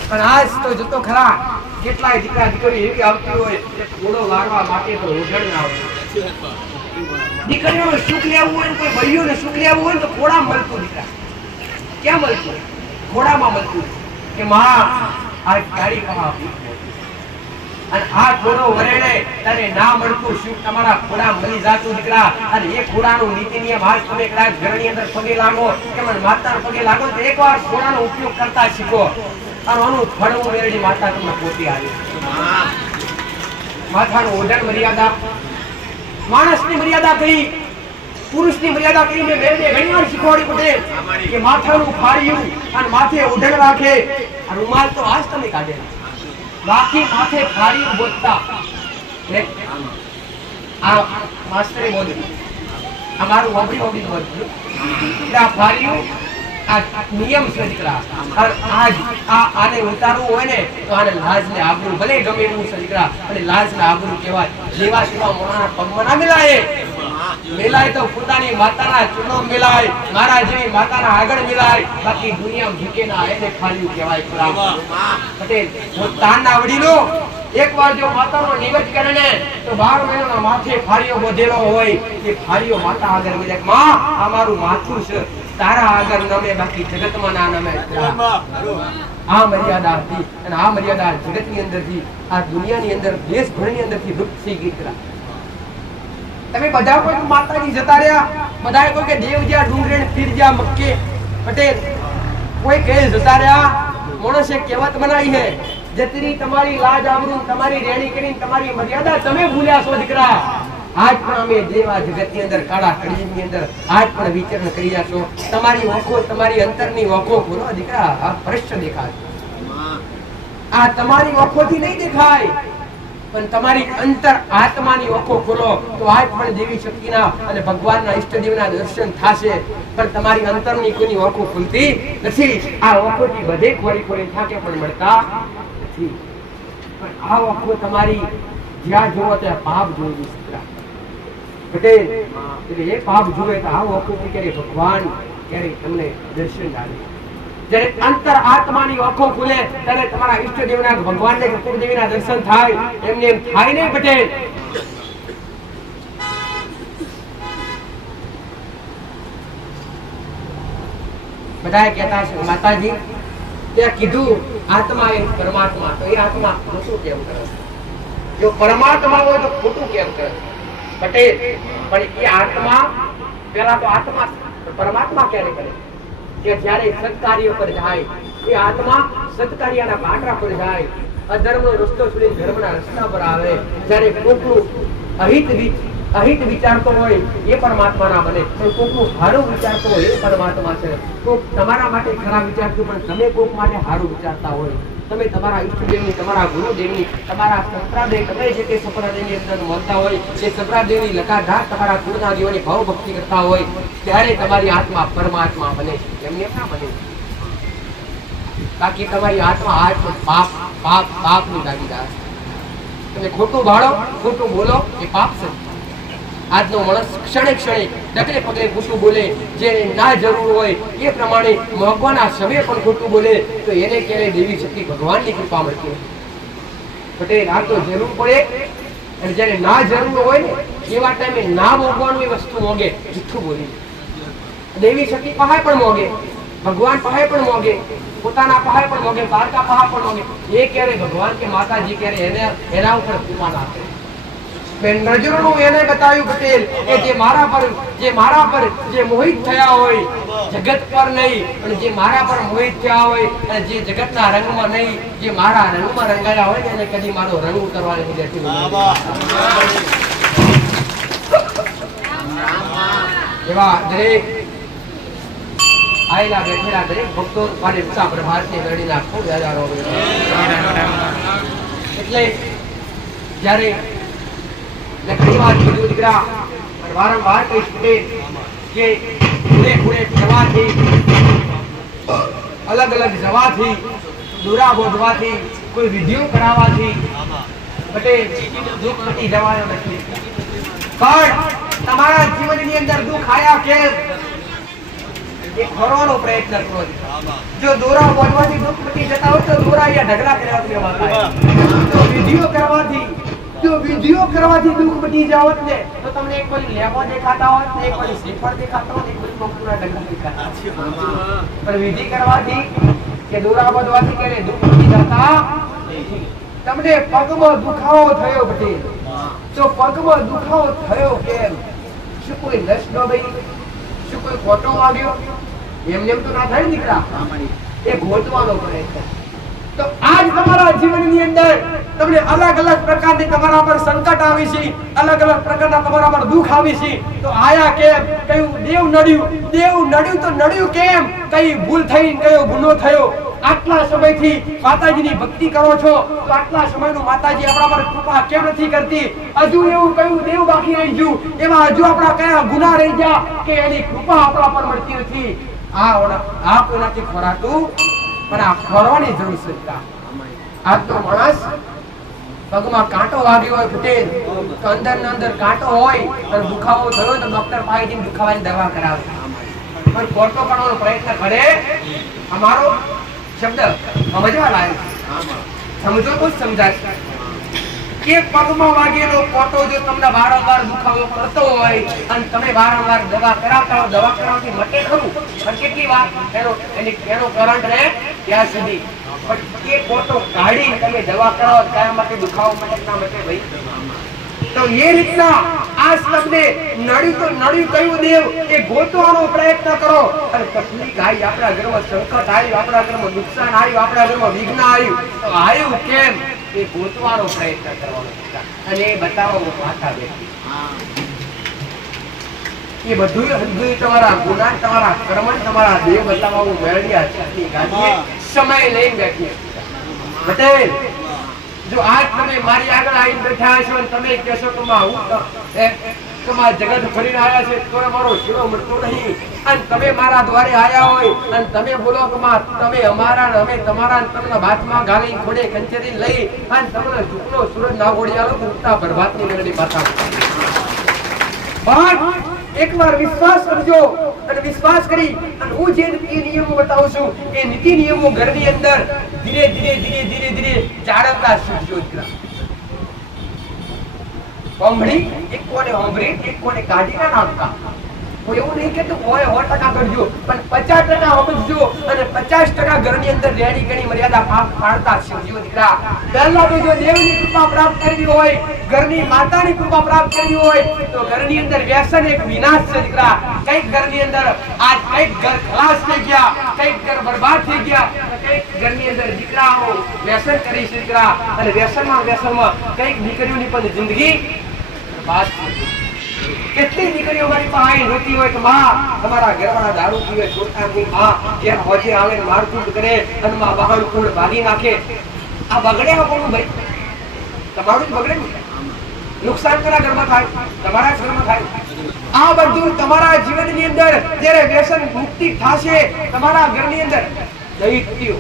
પણ આજ તો જતો ખરા કેટલાય દીકરા દીકરી એવી આવતી હોય કે ખોડો વારવા માટે તો ઉજળ ના હોય. દીકરીઓને સુખ લેવું હોય ને કોઈ ભાઈઓને સુખ લેવું હોય તો ખોડા મળતું દીકરા ક્યાં મળતું ખોડામાં મળતું કે માં આ ગાડી કમા અને આ ખોડો વરેણે તને ના મળતું સુખ તમારા ખોડા મળી જાતું દીકરા. અને એ ખોડાનું નીતિ નિયમ આજ તમે કદાચ ઘરની અંદર પગે લાગો કે મને માતાના પગે લાગો તો એકવાર ખોડાનો ઉપયોગ કરતા શીખો અને આનું ફળવું મેળવી માતા તમને પોતી આવી. માથાનું ઓઢણ મર્યાદા માણસની મર્યાદા કરી પુરુષની મર્યાદા કરી મેં ઘણી વાર શીખવાડી પટેલ કે માથાનું ફાડ્યું અને માથે ઓઢણ રાખે. આ રૂમાલ તો આજ તમે કાઢેલા બાકી માથે ફાડ્યું બોલતા આ માસ્ટરે બોલ્યું અમારું ઓબડી ઓબડી બોલ્યું આ ફાડ્યું આ નિયમ છે દીકરા. આજ આને ઉતારવું હોય ને તો આને લાજ ને આબરૂ ભલે ગમે એવું છે દીકરા અને લાજ ને આબરૂ કહેવાય. જેવા સેવા મોણાના પગમાં ના મિલાય મિલાય તો પોતાની માતાના ચૂનો મિલાય મારા જેવી માતાના આગળ મિલાય બાકી દુનિયા ઝૂકે ના એને ખાલી કહેવાય. પટેલ પોતાના વડીલો એકવાર જો માતાનો નિવેદ કરે ને તો 12 મહિનાના માથે ફારીઓ બોધેલો હોય એ ફારીઓ માતા આગળ મિલાય માં આ મારું માથું છે તારા આગળ નમે બાકી જગતમાં ના નમે. આ મર્યાદા હતી અને આ મર્યાદા જગતની અંદરથી આ દુનિયાની અંદર દેશભરની અંદરથી લુપ્ત થઈ ગઈ. તમે બધા કોઈ માતાજી જતા રહ્યા બધા કોઈ કે દેવ જ્યાં ડુંગરે પીર જ્યાં મક્કે. પટેલ કોઈ કહે જતા રહ્યા માણસે કહેવત બનાવી હે જતરી તમારી લાજ આબરૂ તમારી રેણી કરીને તમારી મર્યાદા તમે ભૂલ્યા છો દીકરા. આજ પણ અમે દેવા જગતની અંદર કાળા કળિયુગની અંદર આજ પણ વિચરણ કરી રહ્યા છો. તમારી ઓખો તમારી અંતરની ઓખો ખોલો દીકરા. આ પ્રશ્ન દેખાય આ તમારી ઓખોથી નહીં દેખાય પણ તમારી અંતર આત્માની ઓખો ખોલો તો આજ પણ દેવી શક્તિના અને ભગવાનના ઈષ્ટદેવના દર્શન થાશે. પણ તમારી અંતરની કોઈની ઓખો ખુલતી નથી. આ ઓખોથી બધે ખોરી ખોરી થાકે પણ મળતા નથી. પણ આ ઓખો તમારી જ્યાં જોવો ત્યાં પાપ જોઈ દીકરા. પટેલ એટલે એ પાપ જોવે તો આ ઓખોથી ક્યારે ભગવાન ક્યારે તમને દર્શન આવે. જ્યારે અંતર આત્માની ઓખો ખુલે ત્યારે તમારા ઈષ્ટદેવના ભગવાનને કુળદેવીના દર્શન થાય. એમને એમ થાય નહીં પટેલ. બધાએ કહેતા છે માતાજી ત્યાં કીધું આત્મા એ પરમાત્મા તો એ આત્મા ખોટું કેમ કરે? જો પરમાત્મા હોય તો ખોટું કેમ કરે? પટેલ પણ એ આત્મા પેલા તો આત્મા પરમાત્મા ક્યારે કરે કે જ્યારે સત્કાર્ય પર જાય એ આત્મા સત્કાર્યના પાટરા પર જાય અધર્મનો રસ્તો છોડી ધર્મના રસ્તા પર આવે. જ્યારે કોકનું અહિત વિચારતો હોય એ પરમાત્મા ના બને પણ કોકનું સારું વિચારતો હોય એ પરમાત્મા છે. કોક તમારા માટે ખરાબ વિચારતું પણ તમે કોક માટે સારું વિચારતા હોય તમે તમારા ઈષ્ટદેવની તમારા ગુરુદેવની તમારા સંપ્રદાય તમે જે તે સંપ્રદાયની અંદર મળતા હોય એ સંપ્રદાયની લગાતાર તમારા ગુરુના દેવની ભાવ ભક્તિ કરતા હોય ત્યારે તમારી આત્મા પરમાત્મા બને એમને ના બને. બાકી તમારી આત્મા આજ પાપ પાપ પાપની દાગીદાર. તમે ખોટું ભાળો ખોટું બોલો એ પાપ છે. આજનો માણસ ક્ષણે ક્ષણે ડગલે પગલે ખોટું બોલે જે ના જરૂર હોય એ પ્રમાણે ભગવાનના સમયે પણ ખોટું બોલે તો એને ક્યારેય દેવી શક્તિ ભગવાનની કૃપા મળતી. પટેલ આ તો જરૂર પડે અને જ્યારે ના જરૂર હોય ને એવા ટાઈમે ના મોગવાનું એ વસ્તુ મોગે જુઠ્ઠું બોલી. દેવી શક્તિ પાસે પણ મોગે ભગવાન પાસે પણ મોગે પોતાના પાસે પણ મોગે પારકા પાસે પણ મોગે. એ ક્યારે ભગવાન કે માતાજી ક્યારે એના ઉપર કૃપા ના કરે. મેં નજરોનું એને બતાવ્યું પટેલ કે જે મારા પર જે મોહિત થયા હોય જગત પર નહીં અને જે મારા પર મોહિત થયા હોય અને જે જગતના રંગમાં નહીં જે મારા રંગમાં રંગાયા હોય ને એને કદી મારો રંગ ઉતરવાની નથી. એવા દરેક આયેલા બેઠેલા દરેક ભક્તો માટે પ્રભાતની ઘડીના ખૂબ હજારો એટલે જ્યારે ઘણી વાર કીધું દીકરા વારંવાર કહીશ કે પૂરે પૂરે જવાથી અલગ અલગ જવાથી, દોરા બોધવાથી, કોઈ વિધિઓ કરાવવાથી પટેલ દુઃખ મટી જવાનું નથી. પણ તમારા જીવનની અંદર દુઃખ આયા કેમ એ ખોરવાનો પ્રયત્ન કરો. જો દોરા બોધવાથી દુઃખ મટી જતા હોય તો દોરા અહીંયા ઢગલા કરવાથી લેવાતા. જો વિધિઓ કરવાથી દુઃખ મટી જાવ ને તો તમને એક કોઈ લેબો દેખાતા હોય, એક કોઈ શ્રીફળ દેખાતા હોય, એક કોઈ પૂરા ઢગલા દેખાતા. પણ વિધિ કરવાથી કે દોરા બોધવાથી કે દુઃખ મટી જતા નથી. તમને પગમાં દુખાવો થયો પટેલ, તો પગમાં દુખાવો થયો કેમ? શું કોઈ નસ ડોબાઈ? શું કોઈ ખોટો વાગ્યો? એમને એમ તો ના થાય દીકરા, એ ગોતવાનો પ્રયત્ન. તો આજ તમારા જીવનની અંદર તમને અલગ અલગ પ્રકારની તમારા પર સંકટ આવી છે, અલગ અલગ પ્રકારના તમારા પર દુઃખ આવી છે. તો આયા કેમ? કયું દેવ નડ્યું તો નડ્યું કેમ? કઈ ભૂલ થઈ, કયો ગુનો થયો? આટલા સમયથી માતાજીની ભક્તિ કરો છો તો આટલા સમયનું માતાજી આપણા પર કૃપા કેમ નથી કરતી? હજુ એવું કયું દેવ બાકી રહી ગયું? એમાં હજુ આપણા કયા ગુનાહ રહી ગયા કે એની કૃપા આપણા પર મળતી નથી? આ કોઈનાથી ખોરાતું, પણ આ ખોરવાની જરૂર છે. આજ તો માણસ પગમાં કાંટો વાગ્યો હોય પટેલ, તો અંદર કાંટો હોય અને દુખાવો થયો તો ડોક્ટર પાસે જઈને દુખાવાની દવા કરાવે, પણ ખોટો કરવાનો પ્રયત્ન કરે. અમારો શબ્દ સમજવા લાયક, સમજો તો સમજાય. કે પગમાં વાગેલો કોટો જો તમને વારંવાર દુખાવો કરતો હોય અને તમે વારંવાર દવા કરાવતા હો, દવા કરાવવાથી મટે ખરું, પણ કેટલી વાર એનો કરંટ રહે ત્યાં સુધી. પણ એ કોટો કાઢી તમે દવા કરાવો ત્યાં માટે દુખાવો મટે ના મટે ભાઈ? તો એ રીતના આજ તમને નડ્યું કયું દેવ એ ગોતવાનો પ્રયત્ન કરો. અને તકલીફ આવી, આપણા ઘરમાં સંકટ આવ્યું, આપણા ઘરમાં નુકસાન આવ્યું, આપણા ઘરમાં વિઘ્ન આવ્યું, તો આવ્યું કેમ એ ગોતવાનો પ્રયત્ન કરવાનો અને એ બતાવવાનો માથા બેઠી. એ બધું તમારા ગુના, તમારા કર્મ, તમારા દેવ બતાવવાનું મેળવ્યા છે. સમય લઈને બેઠી પટેલ. જો આજ તમે મારી આગળ આવીને બેઠા છો અને તમે કહેશો કે તમારા જગત ફરીને આવ્યા છે તો મારો શીરો મળતો નહીં, અને તમે મારા દ્વારે આવ્યા હોય અને તમે બોલો કે તમે અમારા અમે તમારા, તમને બાથમાં ગાલી ખોડે કંચેરી લઈ અને તમને શુક્લો સૂરજ ના ગોળિયાલો ઉગતા બરબાદની મેળવી પાછા. પણ એકવાર વિશ્વાસ કરજો અને વિશ્વાસ કરી અને હું જે નીતિ નિયમો બતાવું છું એ નીતિ નિયમો ઘરની અંદર ધીરે ધીરે જાળવતા શીખજો. ઓંભળી એક કોને ઓંભળી, એક કોને કાઢી ના નાખતા. એવું નહીં કે તું 100% કરજો, પણ 50% સમજજો અને 50% ઘરની અંદર રેડી ગણી મર્યાદા પાળતા શીખજો દીકરા. પહેલા તો જો દેવની કૃપા પ્રાપ્ત કરવી હોય, ઘરની માતાની કૃપા પ્રાપ્ત કરવી હોય તો ઘરની અંદર વ્યસન એક વિનાશ છે દીકરા. કઈક ઘરની અંદર આજ કઈક ઘર ખલાસ થઈ ગયા, કઈક ઘર બરબાદ થઈ ગયા, કઈક ઘરની અંદર દીકરાઓ વ્યસન કરી છે દીકરા. અને વ્યસનમાં કઈક દીકરીઓની પણ જિંદગી બરબાદ થઈ ગઈ. કેટલી દીકરીઓ મારી પાસે રોતી હોય કે માં તમારા ઘરવાળા દારૂ પીવે, છોટાની માં જે હોજે આવે ને મારકુટ કરે અને માં વાહન કુળ ભાગી નાખે. આ બગડે કોનું ભાઈ? તમારું જ બગડે ને. નુકસાન કરા ઘરમાં થાય, તમારા ઘરમાં થાય. આ બધું તમારા જીવનની અંદર જ્યારે વ્યસન મુક્તિ થશે તમારા ઘરની અંદર દૈત્યો,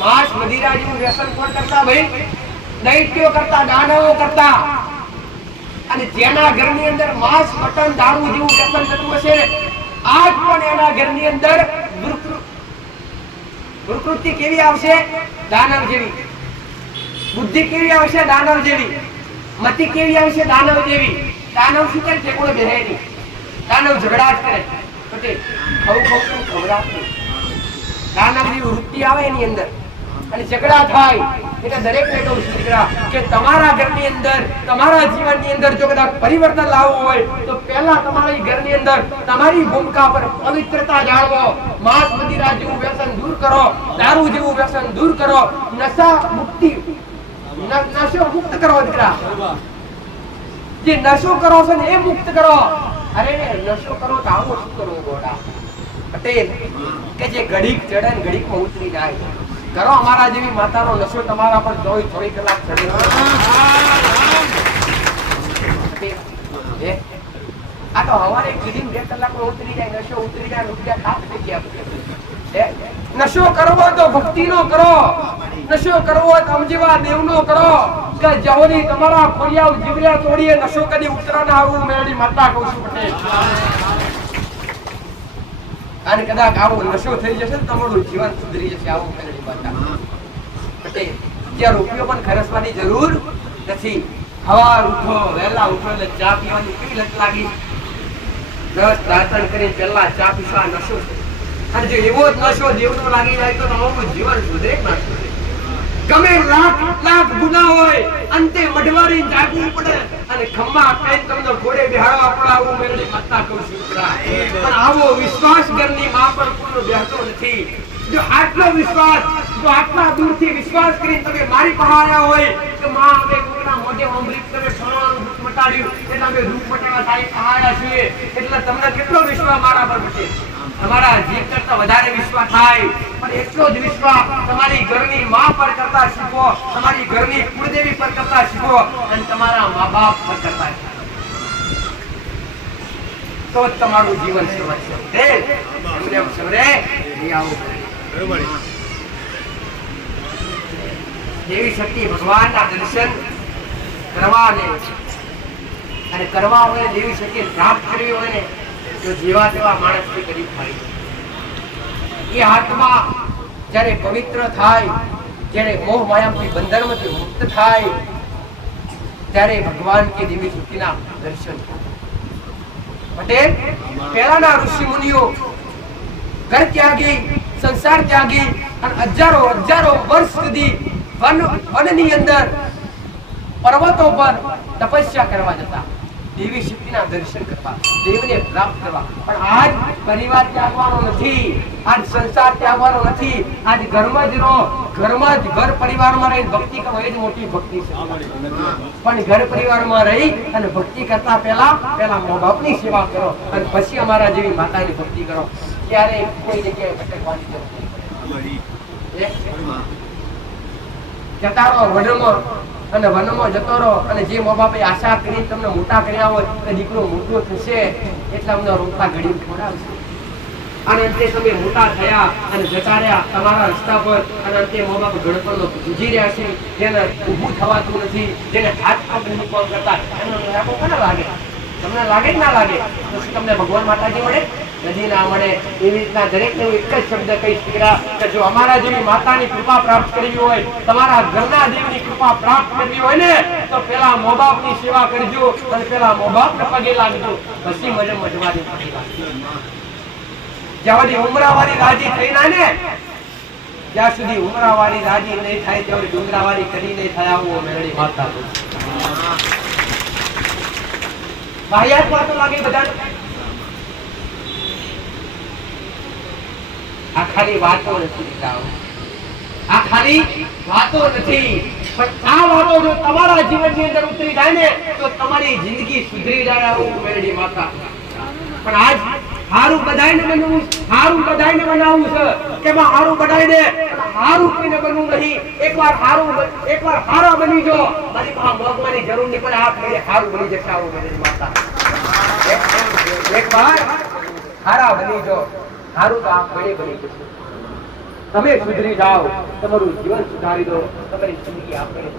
માંસ મદિરા જેવું વ્યસન કોણ કરતા ભાઈ? દૈત્યો કરતા, દાનવો કરતા. અને જેના ઘરની અંદર માંસ, મટન, દારૂ જેવું વ્યસન થતું હશે આજ પણ એના ઘરની અંદર વિકૃતિ કેવી આવશે? દાનવ જેવી. બુદ્ધિ કેવી આવશે? દાનવ જેવી. મતિ કેવી આવશે? દાનવ જેવી. દાનવ શું કરે? કોઈ બેહે નહીં. દાનવ ઝઘડા જ કરે. દાનવની વૃત્તિ આવે એની અંદર અને ઝઘડા થાય. એટલે દરેકને કહું છું દીકરા કે તમારા ઘરની અંદર, તમારા જીવનની અંદર જો કદાચ પરિવર્તન લાવવું હોય તો પહેલા તમારી ઘરની અંદર તમારી ભૂમિકા પર પવિત્રતા જાળવો. માંસ મદિરા જેવું વ્યસન દૂર કરો, દારૂ જેવું વ્યસન દૂર કરો, નશો મુક્ત કરો દીકરા. જે નશો કરો છો ને એ મુક્ત કરો. અરે નશો કરો તો આવું શું કરવું ગોડા પટેલ કે જે ઘડીક ચડે ને ઘડીકમાં ઉતરી જાય. કરો અમારા જેવી માતાનો નશો તમારા પર 24 કલાક ચડે. આ તો હવારે કીધી 2 કલાકમાં ઉતરી જાય, નશો ઉતરી જાય, રૂપિયા ખાસ થઈ ગયા. નશો કરવો તો ભક્તિનો કરો, નશો કરવો તો અમજીવા દેવનો કરો કે જહોની તમારા ખોડિયા જીવર્યા તોડીએ નશો કદી ઉતરા ના આવું મેળી માતા કહું છું પટેલ. અને કદાચ આવો નશો થઈ જશે તો તમારું જીવન સુધરી જશે આવું મેળી માતા પટેલ. ત્યાં રૂપિયો પણ ખર્ચવાની જરૂર નથી. હવાર ઉઠો, વહેલા ઉઠો એટલે ચા પીવાની કેવી લત લાગી. દસ દાંતણ કરીને પહેલા ચા પીવા નશો છે. અને જો એવો જ નશો દેવનો લાગી જાય તો તમારું જીવન સુધરે ના સુધરે. ગમે લાખ ગુના હોય અંતે મઢવારી જાગવું પડે અને ખમ્મા પેન તમને ઘોડે બેહાડવા પડાવું મેળી માતા કહું છું. પણ આવો વિશ્વાસ ઘરની માં પર પૂરો બેહતો નથી. જો આટલો વિશ્વાસ, જો આટલા દૂરથી વિશ્વાસ કરી તમે મારી પાસે આવ્યા હોય કે માં અમે કોઈના મોઢે અમૃત તમે ફળવાનું દુઃખ મટાડ્યું એટલે અમે દુઃખ મટાડવા તારી પાસે આવ્યા છીએ, એટલે તમને કેટલો વિશ્વાસ મારા પર છે. તમારા જીવ કરતા વધારે વિશ્વાસ થાય, પણ એટલો જ વિશ્વાસ તમારી ઘરની માં પર કરતા શીખો, તમારી ઘરની કુળદેવી પર કરતા શીખો અને તમારા મા બાપ પર કરતા શીખો. તો જ તમારું જીવન સમજશે. દેવી શક્તિ ભગવાનના દર્શન કરવા અને કરવા હોય, દેવી શક્તિ પ્રાપ્ત કરવી હોય ને તો જેવા તેવા માણસથી કરી થાય. એ આત્મા જ્યારે પવિત્ર થાય, જ્યારે મોહ માયાથી બંધનમાંથી મુક્ત થાય, ત્યારે ભગવાન કે દેવી શક્તિના દર્શન પટેલ. પહેલાના ઋષિ મુનિઓ ઘર ત્યાગી, સંસાર ત્યાગી અને હજારો વર્ષ સુધી વનની અંદર પર્વતો પર તપસ્યા કરવા જતા, દેવી શક્તિના દર્શન કરવા, દેવને પ્રાપ્ત કરવા. પણ આજ પરિવાર ત્યાગવાનો નથી, આજ સંસાર ત્યાગવાનો નથી. આજ ઘરમાં જ રહો, ઘરમાં જ ઘર પરિવારમાં રહી ભક્તિ કરો એ જ મોટી ભક્તિ છે. પણ ઘર પરિવારમાં રહી અને ભક્તિ કરતા પહેલા મા બાપની સેવા કરો અને પછી અમારા જેવી માતાની ભક્તિ કરો. ત્યારે કોઈ જગ્યાએ ભટકવાની જરૂર નહીં. જતા રહો વનમાં અને વનમાં જતો રહો અને જે મા બાપે આશા કરી તમને મોટા કર્યા હોય કે દીકરો મોટો થશે એટલે અમને રોટલા ઘડી ખવડાવશે. અને અંતે તમે મોટા થયા અને જતા રહ્યા તમારા રસ્તા પર અને અંતે મા બાપ ગણપણનો જુજી રહ્યા છે, જેને ઊભું થવાતું નથી, જેને હાથ પગ મૂકવા કરતા એનો લાગો કોને લાગે? તમને લાગે કે ના લાગે? તો શું તમને ભગવાન માતાજી મળે? નથી ના મળે. એવી રીતના દરેકને હું એક જ શબ્દ કહીશ કે જો અમારા જેવી માતાની કૃપા પ્રાપ્ત કરવી હોય, તમારા ઘરના દેવની કૃપા પ્રાપ્ત કરવી હોય ને તો પેલા મા બાપની સેવા કરજો અને પેલા મા બાપને પગે લાગજો, પછી મને મજવાની પગે લાગજો. જ્યાં સુધી ઉમરાવાળી રાજી થઈ ના ને ત્યાં સુધી ઉમરાવાળી રાજી નહીં થાય, ત્યાં સુધી ડુંગરાવાળી કરી નહીં થાય. આવું મેળવી માતા વાહિયાત વાતો લાગે બધા. આ ખાલી વાતો નથી, આ ખાલી વાતો નથી, પણ આ વાતો જો તમારા જીવનની અંદર ઉતરી જાય ને તો તમારી જિંદગી સુધરી જાય. આવું મેરડી માતા. પણ આજ હારું બધાયને બનવું, હારું બધાયને બનાવવું છે કે માં હારું બધાયને હારું કોઈને બનવું નહીં. એકવાર હારા બની જો, મારી પાસે મોગવાની જરૂર નહીં પડે, આપ મેરે હારું બની જશે. આવું મેરડી માતા. એકવાર હારા બની જો, હારું તો આપ બની જશે. તમે સુધરી જાઓ, તમારું જીવન સુધારી દો, તમારી જિંદગી આપણે